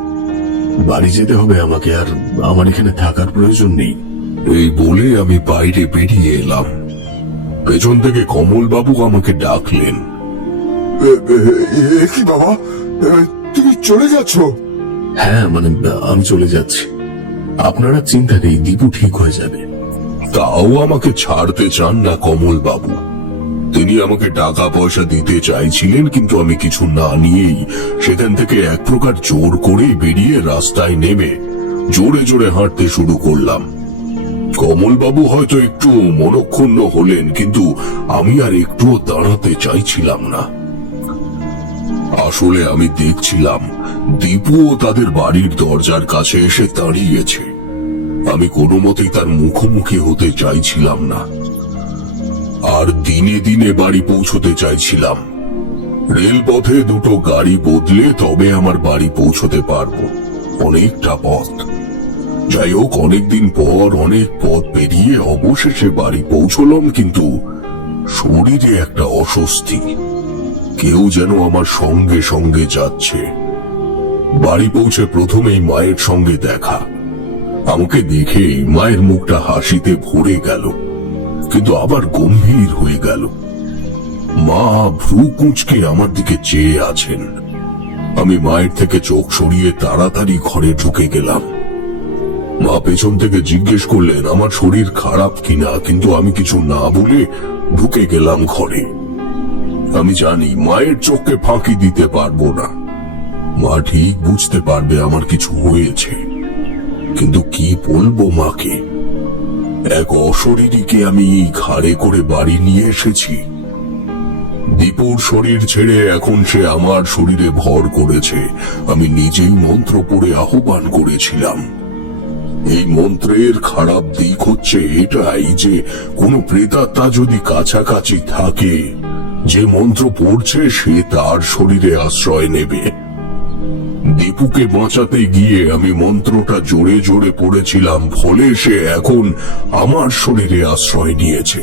বাড়ি যেতে হবে আমাকে, আর আমার এখানে থাকার প্রয়োজন নেই। এই বলে আমি বাইরে বেরিয়ে এলাম। পেছন থেকে কমল বাবু আমাকে ডাকলেন। কি বাবা, তুমি চলে যাচ্ছ? হ্যাঁ, মানে আমি চলে যাচ্ছি। আপনারা চিন্তা নেই, দীপু ঠিক হয়ে যাবে। তাও আমাকে ছাড়তে চান না কমল বাবু। তিনি আমাকে টাকা পয়সা দিতে চাইছিলেন, কিন্তু আমি কিছু না নিয়েই সেখান থেকে এক প্রকার জোর করে বেরিয়ে রাস্তায় নেমে জোরে জোরে হাঁটতে শুরু করলাম। কমল বাবু হয়তো একটু মনক্ষুণ্ণ হলেন, কিন্তু আমি আর একটুও দাঁড়াতে চাইছিলাম না। আসলে আমি দেখছিলাম দীপুও তাদের বাড়ির দরজার কাছে এসে দাঁড়িয়েছে। আমি কোনো মতেই তার মুখোমুখি হতে চাইছিলাম না। আর দিনে দিনে বাড়ি পৌঁছতে চাইছিলাম। রেলপথে 2টো গাড়ি বদলে তবে আমার বাড়ি পৌঁছতে পারবো। অনেকটা পথ। যাই হোক, অনেকদিন পর অনেক পথ পেরিয়ে অবশেষে বাড়ি পৌঁছলাম, কিন্তু শরীরে একটা অস্বস্তি। কেউ যেন আমার সঙ্গে সঙ্গে যাচ্ছে। বাড়ি পৌঁছে প্রথমেই মায়ের সঙ্গে দেখা। আমাকে দেখে মায়ের মুখটা হাসিতে ভরে গেল, কিন্তু আবার গম্ভীর হয়ে গেল। মা ভ্রু কুঁচকে আমার দিকে চেয়ে আছেন। আমি মায়ের থেকে চোখ সরিয়ে তাড়াতাড়ি ঘরে ঢুকে গেলাম। মা পেছন থেকে জিজ্ঞেস করলেন আমার শরীর খারাপ কিনা, কিন্তু আমি কিছু না বলে ঢুকে গেলাম ঘরে। আমি জানি মায়ের চোখকে ফাঁকি দিতে পারবো না। মা ঠিক বুঝতে পারবে আমার কিছু হয়েছে, কিন্তু কি বলবো মাকে? এক অশরীরীকে আমি ঘাড়ে করে বাড়ি নিয়ে এসেছি। দীপুর শরীর ছেড়ে এখন সে আমার শরীরে ভর করেছে। আমি নিজেই মন্ত্র পড়ে আহ্বান করেছিলাম। এই মন্ত্রের খারাপ দিক হচ্ছে এটাই যে কোনো প্রেতাত্মা যদি কাছাকাছি থাকে, যে মন্ত্র পড়ছে সে তার শরীরে আশ্রয় নেবে। দীপুকে বাঁচাতে গিয়ে আমি মন্ত্রটা জোরে জোরে পড়েছিলাম, ফলে সে এখন আমার শরীরে আশ্রয় নিয়েছে।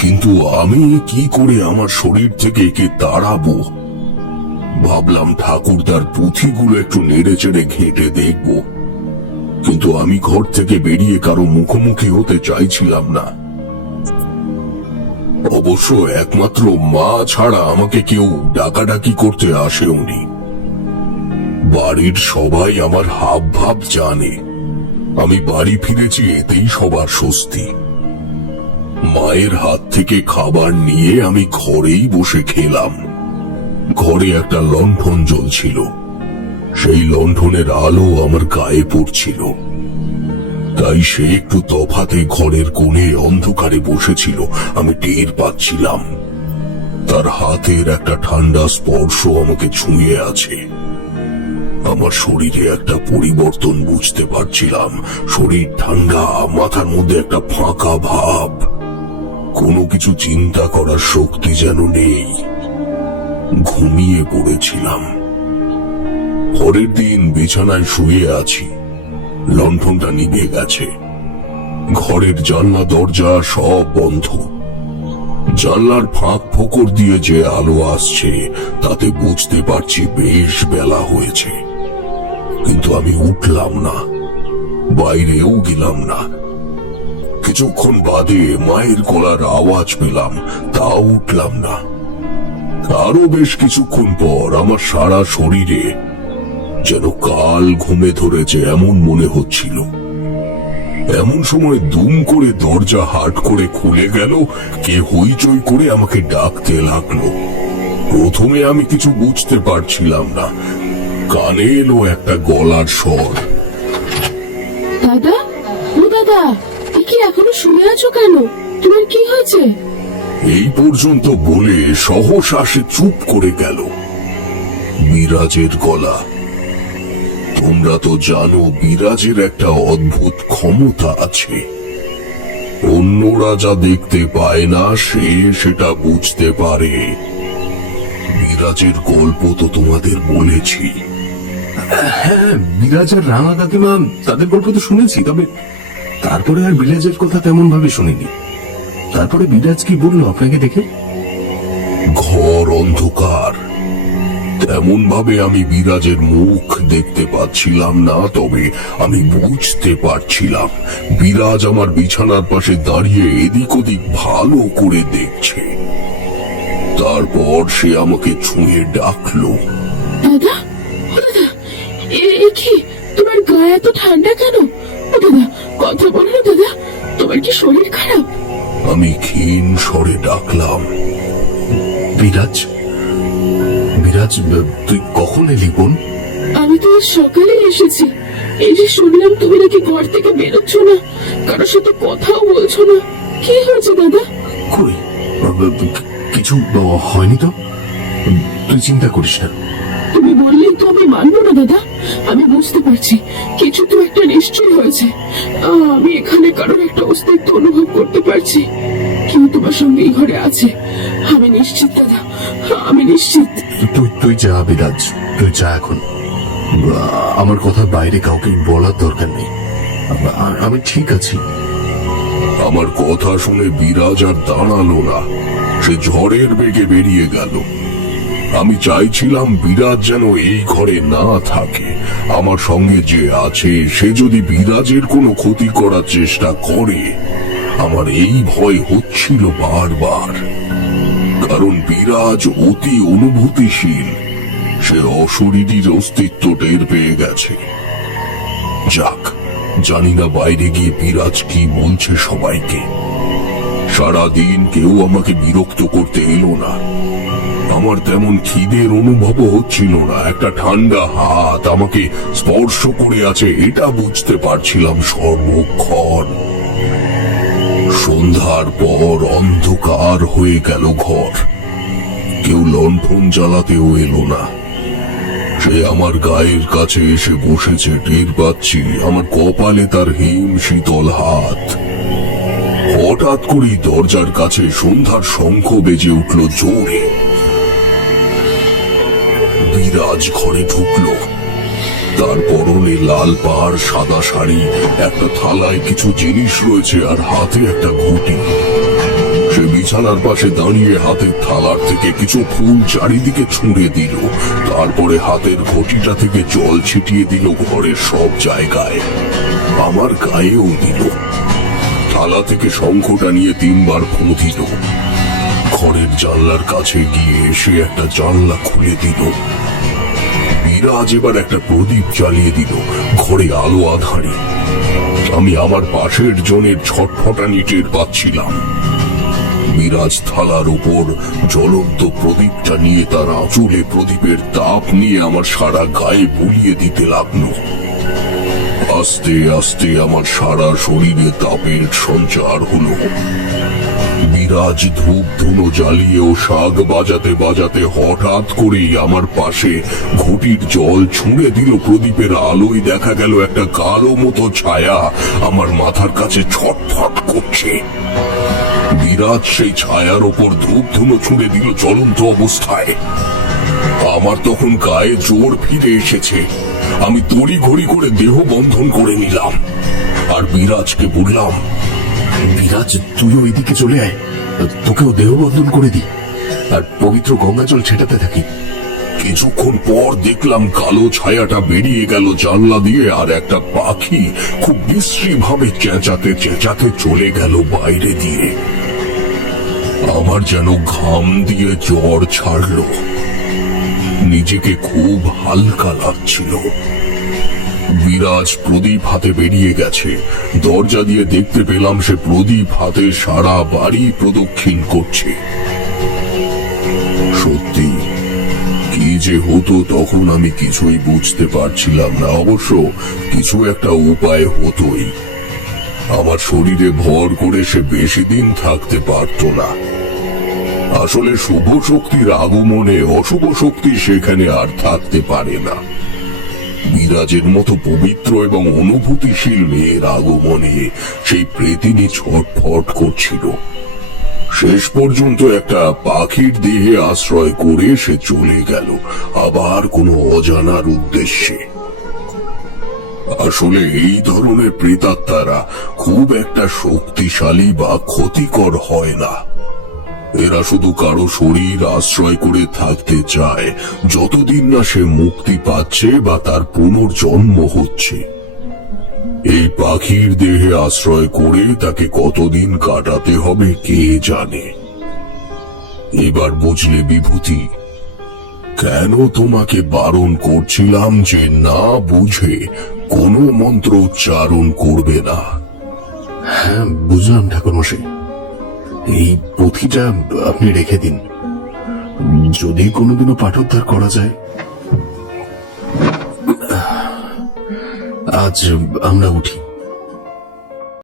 কিন্তু আমি কি করে আমার শরীর থেকে একে তাড়াবো? ভাবলাম ঠাকুরদার পুঁথিগুলো একটু নেড়ে চেড়ে ঘেঁটে দেখব, কিন্তু আমি ঘর থেকে বেরিয়ে কারো মুখোমুখি হতে চাইছিলাম না। অবশ্য একমাত্র মা ছাড়া আমাকে কেউ ডাকাডাকি করতে আসেওনি। বাড়ির সবাই আমার হাব ভাব জানে। আমি বাড়ি ফিরেছি, এতেই সবার স্বস্তি। মায়ের হাত থেকে খাবার নিয়ে আমি ঘরেই বসে খেলাম। ঘরে একটা লণ্ঠন জ্বলছিল, সেই লণ্ঠনের আলো আমার গায়ে পড়ছিল, তাই সে একটু তফাতে ঘরের কোণে অন্ধকারে বসেছিল। আমি টের পাচ্ছিলাম তার হাতের একটা ঠান্ডা স্পর্শ আমাকে ছুঁয়ে আছে। আমার শরীরে একটা পরিবর্তন বুঝতে পারছিলাম। শরীর ঠান্ডা, মাথার মধ্যে একটা ফাঁকা ভাব, কোনো কিছু চিন্তা করার শক্তি যেন নেই। ঘুমিয়ে পড়েছিলাম। পরের দিন বিছানায় শুয়ে আছি, লণ্ঠনটা নিভে গেছে। ঘরের জানলা দরজা সব বন্ধ। জানলার ফাঁক ফোকর দিয়ে যে আলো আসছে তাতে বুঝতে পারছি বেশ বেলা হয়েছে। কিন্তু আমি উঠলাম না, বাইরেও গেলাম না। কিছুক্ষণ বাদে মায়ের গলার আওয়াজ পেলাম, তাও উঠলাম না। আরো বেশ কিছুক্ষণ পর আমার সারা শরীরে যেন কাল ঘুমে ধরেছে এমন মনে হচ্ছিল। এমন সময় দুম করে দরজা হাট করে খুলে গেল। কে হইচই করে আমাকে ডাকতে লাগলো। প্রথমে আমি কিছু বুঝতে পারছিলাম না। কানে এলো একটা গলার স্বর। দাদা, ও দাদা, কি এখনো শুনে আছো কেন? তোমার কি হয়েছে? এই পর্যন্ত বলে সহসা সে চুপ করে গেল। বিরাজের গলা। তোমরা তো জানো বিরাজের একটা অদ্ভুত ক্ষমতা আছে। অন্যরা যা দেখতে পায় না সে সেটা বুঝতে পারে। বিরাজের গল্প তো তোমাদের বলেছি। হ্যাঁ, বিরাজ আর রাঙা কাকিমা তাদের গল্প তো শুনেছি, তবে তারপরে আর বিরাজের কথা তেমন ভাবে শুনিনি। তারপরে বিরাজ কি বললো আপনাকে দেখে? ঘর অন্ধকার, তেমন ভাবে আমি বিরাজের মুখ দেখতে পাচ্ছিলাম না, তবে আমি বুঝতে পারছিলাম বিরাজ আমার বিছানার পাশে দাঁড়িয়ে এদিক ওদিক ভালো করে দেখছে। তারপর সে আমাকে ছুঁয়ে ডাকলো। দাদা, ও দাদা, এ কি? তোমার গায়ে এত ঠান্ডা কেন? ও দাদা, কথা বলো না দাদা, তোমার কি শরীর খারাপ? আমি ক্ষীণ স্বরে ডাকলাম, বিরাজ, বিরাজ, তুই কখন এলি বোন? আমি তো আজ সকালে এসেছি। এই যে শুনলাম তুমি নাকি ঘর থেকে বেরোচ্ছ না, কারোর সাথে কথাও বলছো না। কি হয়েছে দাদা? কই, কিছু হয়নি তো? তুই চিন্তা করিস না। তুমি বললে তো আমি মানবো না দাদা। আমি বুঝতে পারছি কিছু তো একটা নিশ্চয় হয়েছে। আমি এখানে কারোর একটা অস্তিত্ব অনুভব করতে পারছি। কেউ তোমার সঙ্গে এই ঘরে আছে, আমি নিশ্চিত দাদা, আমি নিশ্চিত। তুই যা বিরাজ, তুই যা এখন। আমার কথা বাইরে কাউকে বলার দরকার নেই। আমি ঠিক আছি। আমার কথা শুনে বিরাজ আর দাঁড়ালো না, সে ঝড়ের বেগে বেরিয়ে গেল। আমি চাইছিলাম বিরাজ যেন এই ঘরে না থাকে। আমার সঙ্গে যে আছে সে যদি বিরাজের কোনো ক্ষতি করার চেষ্টা করে, আমার এই ভয় হচ্ছিল বারবার। কারণ বিরাজ অতি অনুভূতিশীল, সে অশরীরীর অস্তিত্ব টের পেয়ে গেছে। যাক, জানি না বাইরে গিয়ে বিরাজ কি বলছে সবাইকে। সারাদিন কেউ আমাকে বিরক্ত করতে এলো না। আমার তেমন খিদের অনুভব হচ্ছিল না। একটা ঠান্ডা হাত আমাকে স্পর্শ করে আছে এটা বুঝতে পারছিলাম সর্বক্ষণ। সন্ধ্যার পর অন্ধকার হয়ে গেল ঘর। কেউ লণ্ঠন জ্বালাতেও এলো না। সে আমার গায়ের কাছে এসে বসেছে, টের পাচ্ছি আমার কপালে তার হিম শীতল হাত। হঠাৎ করেই দরজার কাছে সন্ধ্যার শঙ্খ বেজে উঠল জোরে। বিরাজ ঘরে ঢুকলো। তার পরনে লাল পাড়, সাদা শাড়ি, একটা থালায় কিছু জিনিস রয়েছে আর হাতে একটা ঘুঁটি। সে বিছানার পাশে দাঁড়িয়ে হাতের থালার থেকে কিছু ফুল চারিদিকে ছুঁড়ে দিল, তারপরে হাতের ঘটিটা থেকে জল ছিটিয়ে দিল ঘরের সব জায়গায়, আমার গায়েও দিল। থালা থেকে শঙ্খটা নিয়ে 3 বার ফু দিল। ঘরের জানলার কাছে গিয়ে এসে একটা জানলা খুলে দিল। বিরাজ এবার একটা প্রদীপ জ্বালিয়ে দিল। ঘরে আলো আঁধারি। আমি আমার পাশের জনের ছটফটানি টের পাচ্ছিলাম। বিরাজ থালার উপর জ্বলন্ত প্রদীপটা নিয়ে তার আঁচলে প্রদীপের তাপ নিয়ে আমার সারা গায়ে বুলিয়ে দিতে লাগলো। আস্তে আস্তে আমার সারা শরীরে তাপের সঞ্চার হলো। বিরাজ ধূপ ধুনো জ্বালিয়ে ও শাক বাজাতে বাজাতে হঠাৎ করেই আমার পাশে ঘটির জল ছুঁড়ে দিল। প্রদীপের আলোয় দেখা গেল একটা কালো মতো ছায়া আমার মাথার কাছে ছটফট করছে। বিরাজ সেই ছায়ার ওপর ধূপ ধুনো ছুঁড়ে দিল জ্বলন্ত অবস্থায়। আমার তখন গায়ে জোর ফিরে এসেছে। আমি তড়ি ঘড়ি করে দেহ বন্ধন করে নিলাম আর বিরাজকে বললাম, বিরাজ, তুইও এদিকে চলে আয়, তোকেও দেহবন্ধন করে দি আর পবিত্র গঙ্গা জল ছেটাতে থাকি। কিছুক্ষণ পর দেখলাম কালো ছায়াটা বেরিয়ে গেল জানলা দিয়ে আর একটা পাখি খুব বিশ্রী ভাবে চেঁচাতে চেঁচাতে চলে গেল বাইরে দিয়ে। আমার যেন ঘাম দিয়ে জ্বর ছাড়লো। নিজেকে খুব হালকা লাগছিল। বিরাজ প্রদীপ হাতে বেরিয়ে গেছে। দরজা দিয়ে দেখতে পেলাম সে প্রদীপ হাতে সারা বাড়ি প্রদক্ষিণ করছে। সত্যি কি যে হতো তখন আমি কিছুই বুঝতে পারছিলাম না। অবশ্য কিছু একটা উপায় হতোই। আমার শরীরে ভর করে সে বেশি দিন থাকতে পারত না। আসলে শুভ শক্তির আগমনে অশুভ শক্তি সেখানে আর থাকতে পারে না। বিরাজের মতো পবিত্র এবং অনুভূতিশীল মেয়ের আগমনে সেই প্রেতিনী ছটফট করছিল। শেষ পর্যন্ত একটা পাখির দেহে আশ্রয় করে সে চলে গেল, আবার কোনো অজানার উদ্দেশ্যে। আসলে এই ধরনের প্রেতাত্মারা খুব একটা শক্তিশালী বা ক্ষতিকর হয় না। এরা শুধু কারো শরীর আশ্রয় করে থাকতে চায় যতদিন না সে মুক্তি পাচ্ছে বা তার পুনর্জন্ম হচ্ছে। এই পাখির দেহে আশ্রয় করে তাকে কতদিন কাটাতে হবে কে জানে। এবার বুঝলে বিভূতি, কেন তোমাকে বারণ করছিলাম যে না বুঝে কোনো মন্ত্র উচ্চারণ করবে না। হ্যাঁ, বুঝলাম ঠাকুরমশাই। এই পুঁথিটা আপনি রেখে দিন, যদি কোনোদিনও পাঠোদ্ধার করা যায়। আজ আমরা উঠি।